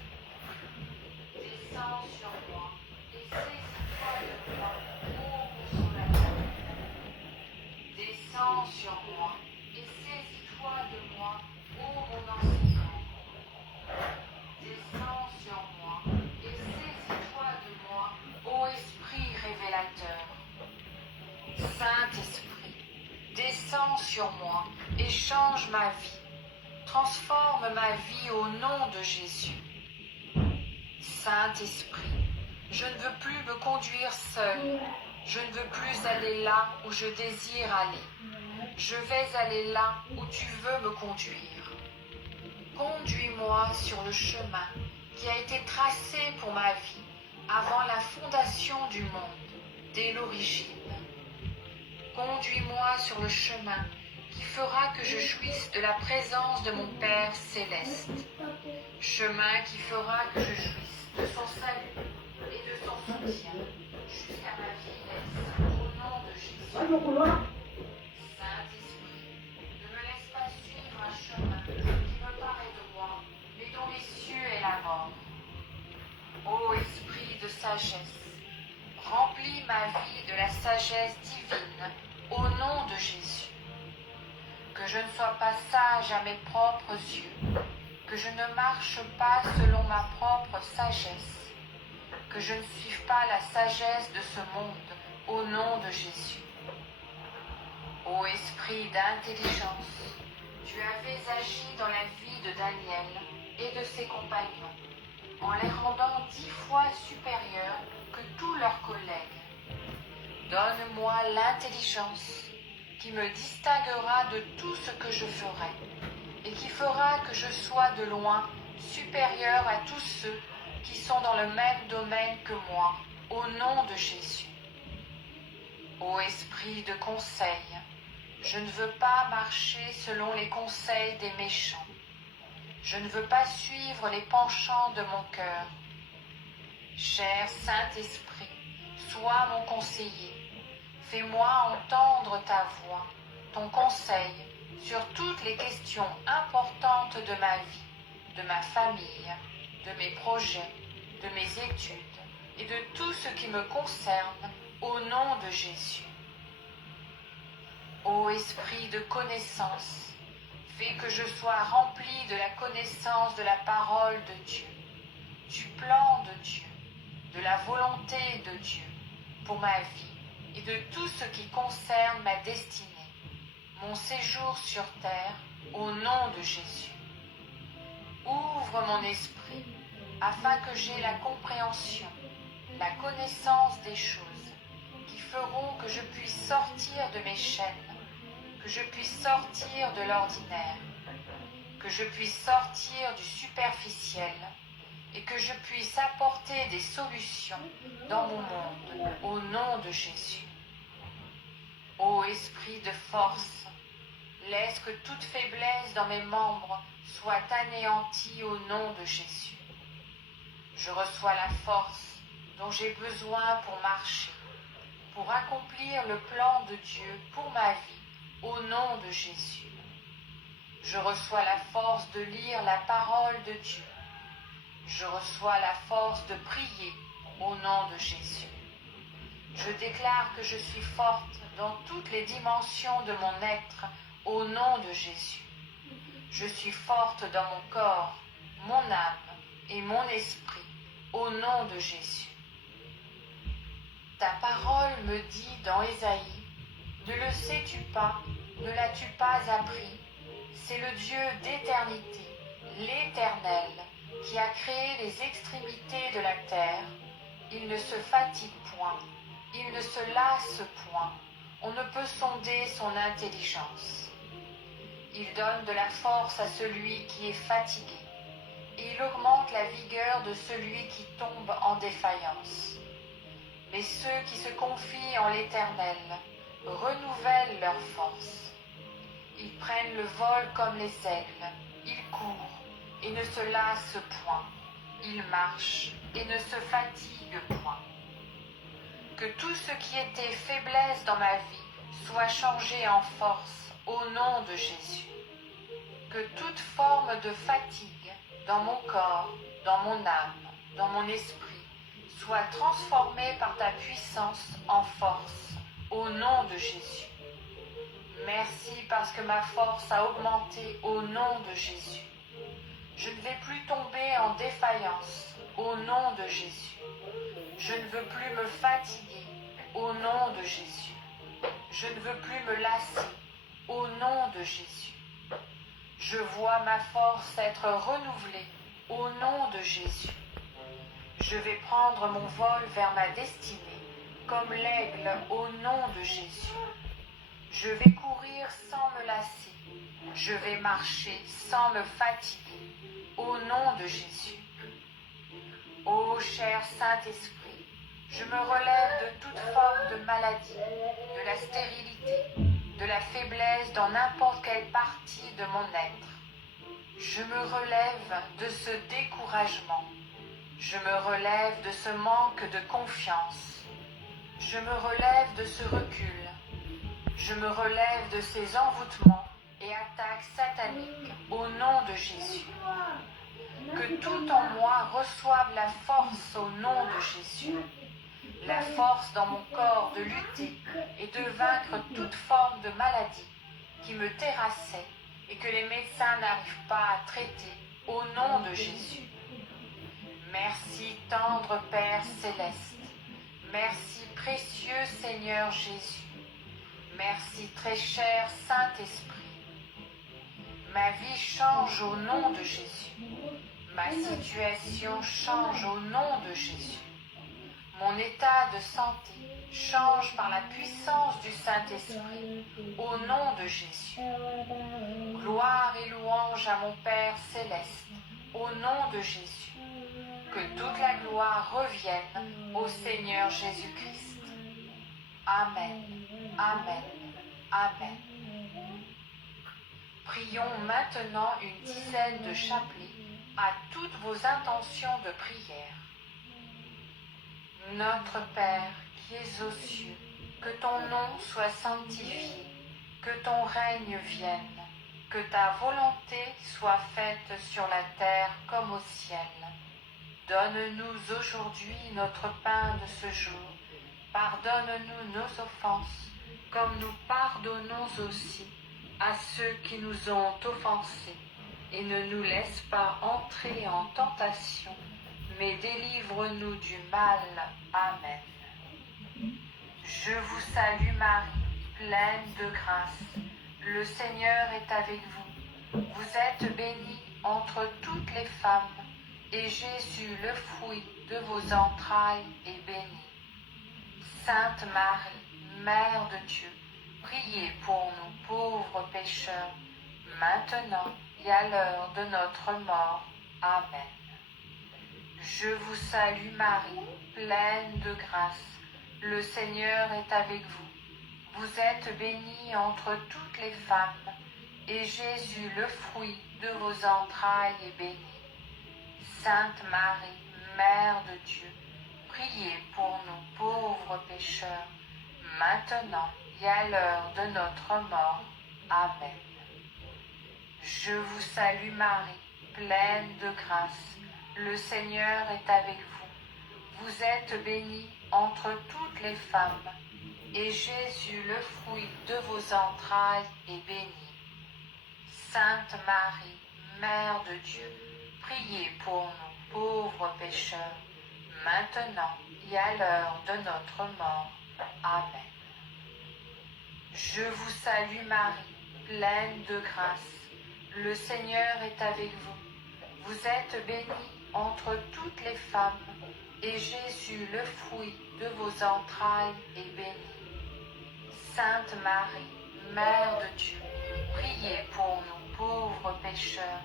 Descends sur moi et saisis-toi de moi, ô consolateur. Descends sur moi et saisis-toi de moi, ô mon enseignant. Descends sur moi et saisis-toi de moi, ô Esprit révélateur. Saint-Esprit, descends sur moi et change ma vie. Transforme ma vie au nom de Jésus. Saint-Esprit, Je ne veux plus me conduire seul. Je ne veux plus aller là où je désire aller. Je vais aller là où tu veux me conduire. Conduis-moi sur le chemin qui a été tracé pour ma vie avant la fondation du monde, dès l'origine. Conduis-moi sur le chemin qui fera que je jouisse de la présence de mon Père céleste. Chemin qui fera que je jouisse de son salut et de son soutien jusqu'à ma vieillesse, au nom de Jésus. Saint-Esprit, ne me laisse pas suivre un chemin qui me paraît droit, mais dont les cieux est la mort. Ô Esprit de sagesse, remplis ma vie de la sagesse divine, au nom de Jésus. Que je ne sois pas sage à mes propres yeux, que je ne marche pas selon ma propre sagesse, que je ne suive pas la sagesse de ce monde, au nom de Jésus. Ô Esprit d'intelligence, tu avais agi dans la vie de Daniel et de ses compagnons, en les rendant 10 fois supérieurs que tous leurs collègues. Donne-moi l'intelligence qui me distinguera de tout ce que je ferai et qui fera que je sois de loin supérieur à tous ceux qui sont dans le même domaine que moi, au nom de Jésus. Ô Esprit de conseil, je ne veux pas marcher selon les conseils des méchants. Je ne veux pas suivre les penchants de mon cœur. Cher Saint-Esprit, sois mon conseiller. Fais-moi entendre ta voix, ton conseil sur toutes les questions importantes de ma vie, de ma famille, de mes projets, de mes études et de tout ce qui me concerne, au nom de Jésus. Ô Esprit de connaissance, fais que je sois rempli de la connaissance de la parole de Dieu, du plan de Dieu, de la volonté de Dieu pour ma vie et de tout ce qui concerne ma destinée, mon séjour sur terre, au nom de Jésus. Ouvre mon esprit afin que j'aie la compréhension, la connaissance des choses qui feront que je puisse sortir de mes chaînes, que je puisse sortir de l'ordinaire, que je puisse sortir du superficiel et que je puisse apporter des solutions dans mon monde, au nom de Jésus. Ô Esprit de force, laisse que toute faiblesse dans mes membres soit anéantie au nom de Jésus. Je reçois la force dont j'ai besoin pour marcher, pour accomplir le plan de Dieu pour ma vie, au nom de Jésus. Je reçois la force de lire la parole de Dieu. Je reçois la force de prier au nom de Jésus. Je déclare que je suis forte dans toutes les dimensions de mon être au nom de Jésus. Je suis forte dans mon corps, mon âme et mon esprit au nom de Jésus. Ta parole me dit dans Ésaïe, ne le sais-tu pas, ne l'as-tu pas appris? C'est le Dieu d'éternité, l'Éternel, qui a créé les extrémités de la terre. Il ne se fatigue point, il ne se lasse point. On ne peut sonder son intelligence. Il donne de la force à celui qui est fatigué, et il augmente la vigueur de celui qui tombe en défaillance. Mais ceux qui se confient en l'Éternel renouvellent leur force. Ils prennent le vol comme les aigles, ils courent et ne se lassent point, ils marchent et ne se fatiguent point. Que tout ce qui était faiblesse dans ma vie soit changé en force au nom de Jésus. Que toute forme de fatigue dans mon corps, dans mon âme, dans mon esprit, soit transformée par ta puissance en force au nom de Jésus. Merci parce que ma force a augmenté au nom de Jésus. Je ne vais plus tomber en défaillance au nom de Jésus. Je ne veux plus me fatiguer au nom de Jésus. Je ne veux plus me lasser au nom de Jésus. Je vois ma force être renouvelée au nom de Jésus. Je vais prendre mon vol vers ma destinée, comme l'aigle au nom de Jésus. Je vais courir sans me lasser. Je vais marcher sans me fatiguer, au nom de Jésus. Ô cher Saint-Esprit, je me relève de toute forme de maladie, de la stérilité, de la faiblesse dans n'importe quelle partie de mon être. Je me relève de ce découragement. Je me relève de ce manque de confiance. Je me relève de ce recul. Je me relève de ces envoûtements et attaques sataniques au nom de Jésus. Que tout en moi reçoive la force au nom de Jésus. La force dans mon corps de lutter et de vaincre toute forme de maladie qui me terrassait et que les médecins n'arrivent pas à traiter au nom de Jésus. Merci tendre Père céleste. Merci précieux Seigneur Jésus. Merci très cher Saint-Esprit. Ma vie change au nom de Jésus. Ma situation change au nom de Jésus. Mon état de santé change par la puissance du Saint-Esprit au nom de Jésus. Gloire et louange à mon Père céleste au nom de Jésus. Que toute la gloire revienne au Seigneur Jésus-Christ. Amen. Amen. Amen. Prions maintenant une dizaine de chapelets à toutes vos intentions de prière. Notre Père qui es aux cieux, que ton nom soit sanctifié, que ton règne vienne, que ta volonté soit faite sur la terre comme au ciel. Donne-nous aujourd'hui notre pain de ce jour. Pardonne-nous nos offenses, comme nous pardonnons aussi à ceux qui nous ont offensés. Et ne nous laisse pas entrer en tentation, mais délivre-nous du mal. Amen. Je vous salue Marie, pleine de grâce. Le Seigneur est avec vous. Vous êtes bénie entre toutes les femmes, et Jésus, le fruit de vos entrailles, est béni. Sainte Marie, Mère de Dieu, priez pour nous pauvres pécheurs, maintenant et à l'heure de notre mort. Amen. Je vous salue Marie, pleine de grâce. Le Seigneur est avec vous. Vous êtes bénie entre toutes les femmes, et Jésus, le fruit de vos entrailles, est béni. Sainte Marie, Mère de Dieu, priez pour nous pauvres pécheurs, maintenant et à l'heure de notre mort. Amen. Je vous salue Marie, pleine de grâce. Le Seigneur est avec vous. Vous êtes bénie entre toutes les femmes, et Jésus, le fruit de vos entrailles, est béni. Sainte Marie, Mère de Dieu, priez pour nous pauvres pécheurs, maintenant et à l'heure de notre mort. Amen. Je vous salue Marie, pleine de grâce. Le Seigneur est avec vous. Vous êtes bénie entre toutes les femmes, et Jésus, le fruit de vos entrailles, est béni. Sainte Marie, Mère de Dieu, priez pour nous pauvres pécheurs,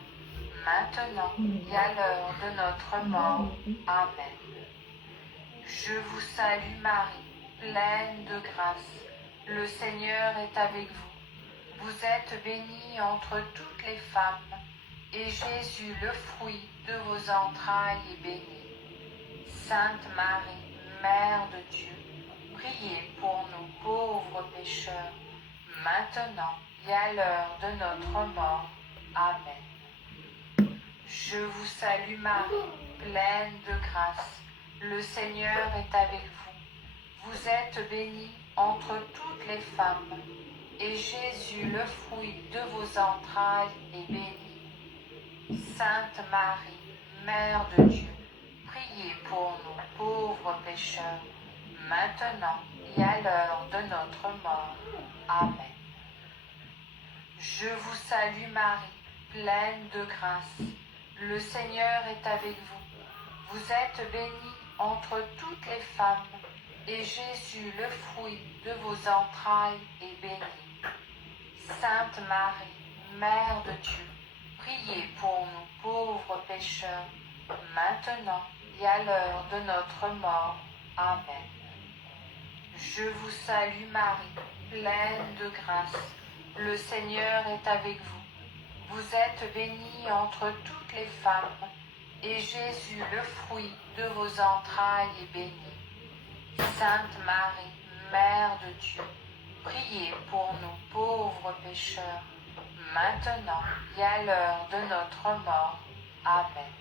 maintenant et à l'heure de notre mort. Amen. Je vous salue Marie, pleine de grâce. Le Seigneur est avec vous. Vous êtes bénie entre toutes les femmes, et Jésus, le fruit de vos entrailles, est béni. Sainte Marie, Mère de Dieu, priez pour nous pauvres pécheurs, maintenant et à l'heure de notre mort. Amen. Je vous salue Marie, pleine de grâce. Le Seigneur est avec vous. Vous êtes bénie entre toutes les femmes, et Jésus, le fruit de vos entrailles, est béni. Sainte Marie, Mère de Dieu, priez pour nous pauvres pécheurs, maintenant et à l'heure de notre mort. Amen. Je vous salue Marie, pleine de grâce. Le Seigneur est avec vous. Vous êtes bénie entre toutes les femmes, et Jésus, le fruit de vos entrailles, est béni. Sainte Marie, Mère de Dieu, priez pour nous pauvres pécheurs, maintenant et à l'heure de notre mort. Amen. Je vous salue Marie, pleine de grâce. Le Seigneur est avec vous. Vous êtes bénie entre toutes les femmes, et Jésus, le fruit de vos entrailles, est béni. Sainte Marie, Mère de Dieu, priez pour nous pauvres pécheurs, maintenant et à l'heure de notre mort. Amen.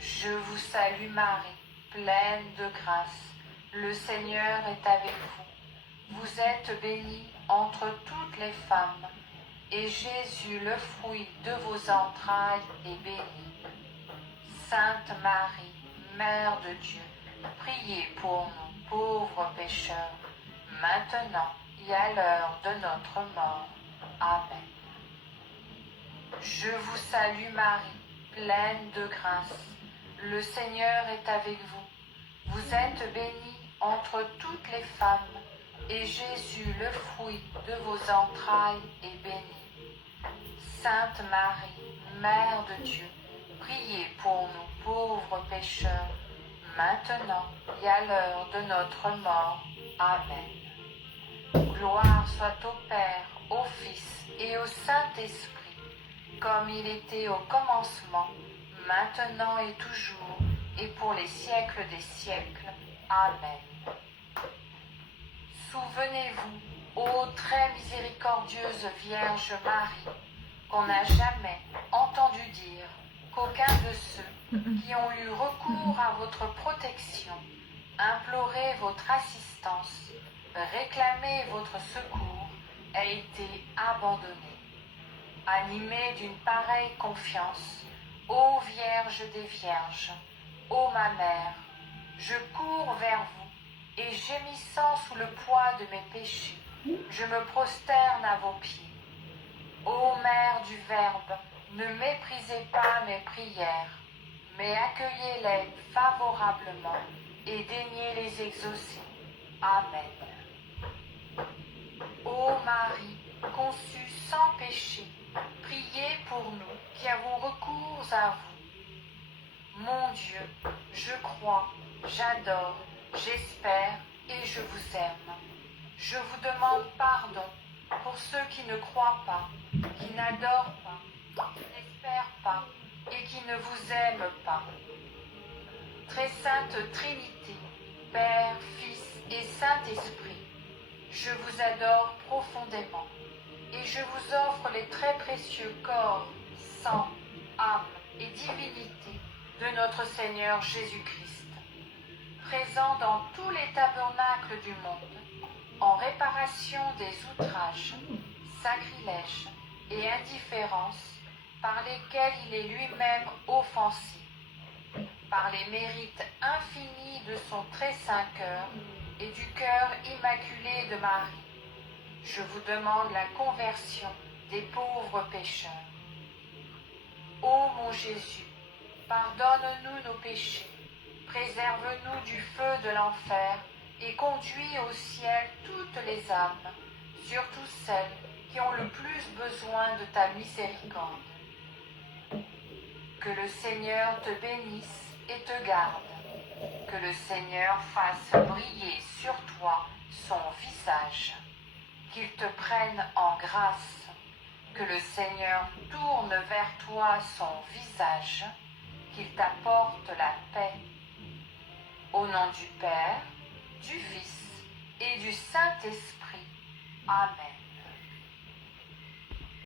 Je vous salue Marie, pleine de grâce. Le Seigneur est avec vous. Vous êtes bénie entre toutes les femmes, et Jésus, le fruit de vos entrailles, est béni. Sainte Marie, Mère de Dieu, priez pour nous pauvres pécheurs, maintenant et à l'heure de notre mort. Amen. Je vous salue Marie, pleine de grâce. Le Seigneur est avec vous. Vous êtes bénie entre toutes les femmes, et Jésus, le fruit de vos entrailles, est béni. Sainte Marie, Mère de Dieu, priez pour nous pauvres pécheurs, maintenant et à l'heure de notre mort. Amen. Gloire soit au Père, au Fils et au Saint-Esprit, comme il était au commencement, maintenant et toujours, et pour les siècles des siècles. Amen. Souvenez-vous, ô très miséricordieuse Vierge Marie, qu'on n'a jamais entendu dire qu'aucun de ceux qui ont eu recours à votre protection, imploré votre assistance, réclamé votre secours, a été abandonné. Animée d'une pareille confiance, ô Vierge des Vierges, ô ma mère, je cours vers vous et gémissant sous le poids de mes péchés, je me prosterne à vos pieds. Ô Mère du Verbe, ne méprisez pas mes prières, mais accueillez-les favorablement et daignez les exaucer. Amen. Ô Marie, conçue sans péché, priez pour nous qui avons recours à vous. Mon Dieu, je crois, j'adore, j'espère et je vous aime. Je vous demande pardon pour ceux qui ne croient pas, qui n'adorent pas, qui n'espèrent pas et qui ne vous aiment pas. Très sainte Trinité, Père, Fils et Saint-Esprit, je vous adore profondément et je vous offre les très précieux corps, sang, âme et divinité de notre Seigneur Jésus-Christ, présent dans tous les tabernacles du monde, en réparation des outrages, sacrilèges et indifférences par lesquels il est lui-même offensé, par les mérites infinis de son très saint cœur et du cœur immaculé de Marie. Je vous demande la conversion des pauvres pécheurs. Ô mon Jésus, pardonne-nous nos péchés, préserve-nous du feu de l'enfer et conduis au ciel toutes les âmes, surtout celles qui ont le plus besoin de ta miséricorde. Que le Seigneur te bénisse et te garde. Que le Seigneur fasse briller sur toi son visage. Qu'il te prenne en grâce. Que le Seigneur tourne vers toi son visage. Qu'il t'apporte la paix. Au nom du Père, du Fils et du Saint-Esprit. Amen.